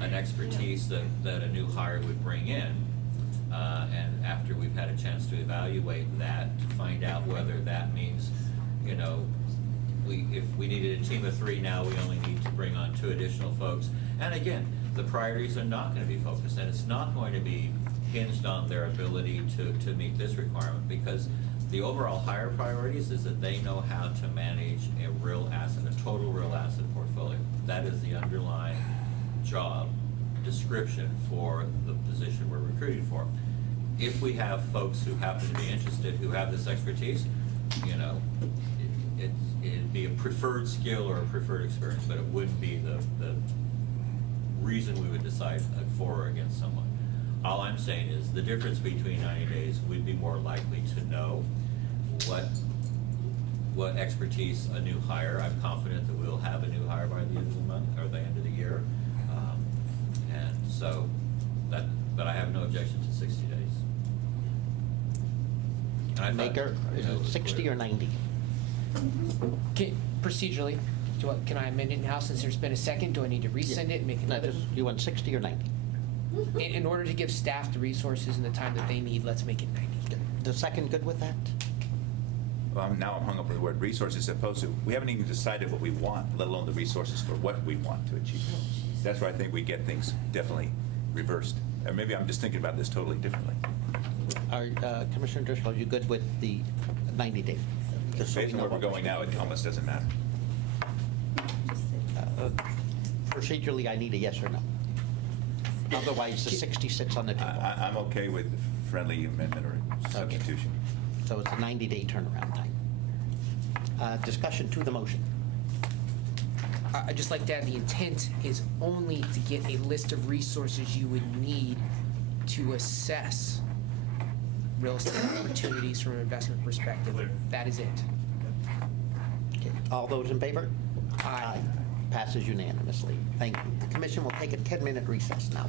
an expertise that a new hire would bring in. And after we've had a chance to evaluate that, to find out whether that means, you know, if we needed a team of 3 now, we only need to bring on 2 additional folks. And again, the priorities are not going to be focused, and it's not going to be hinged on their ability to meet this requirement, because the overall higher priorities is that they know how to manage a real asset, a total real asset portfolio. That is the underlying job description for the position we're recruiting for. If we have folks who happen to be interested, who have this expertise, you know, it'd be a preferred skill or a preferred experience, but it wouldn't be the reason we would decide for or against someone. All I'm saying is the difference between 90 days, we'd be more likely to know what expertise a new hire. I'm confident that we'll have a new hire by the end of the month or the end of the year. And so but I have no objection to 60 days. And I thought, Maker, is you know, it 60 or 90? Procedurally, can I amend it now since there's been a second? Do I need to resend it and make No, another? just, you want 60 or 90? In order to give staff the resources and the time that they need, let's make it 90. The second good with that? Well, now I'm hung up with the word resources opposed to, we haven't even decided what we want, let alone the resources for what we want to achieve. That's where I think we get things definitely reversed. Or maybe I'm just thinking about this totally differently. Commissioner Driscoll, are you good with the 90 day? Just so we Based on know where we're what going now, it almost doesn't matter. Procedurally, I need a yes or no. Otherwise, the 60 sits on the table. I'm okay with friendly amendment or substitution. So it's a 90-day turnaround time. Discussion to the motion. I'd just like to add, the intent is only to get a list of resources you would need to assess real estate opportunities from an investment perspective. That is it. Okay. All those in favor? Aye. Passes unanimously. Thank you. The commission will take a 10-minute recess now.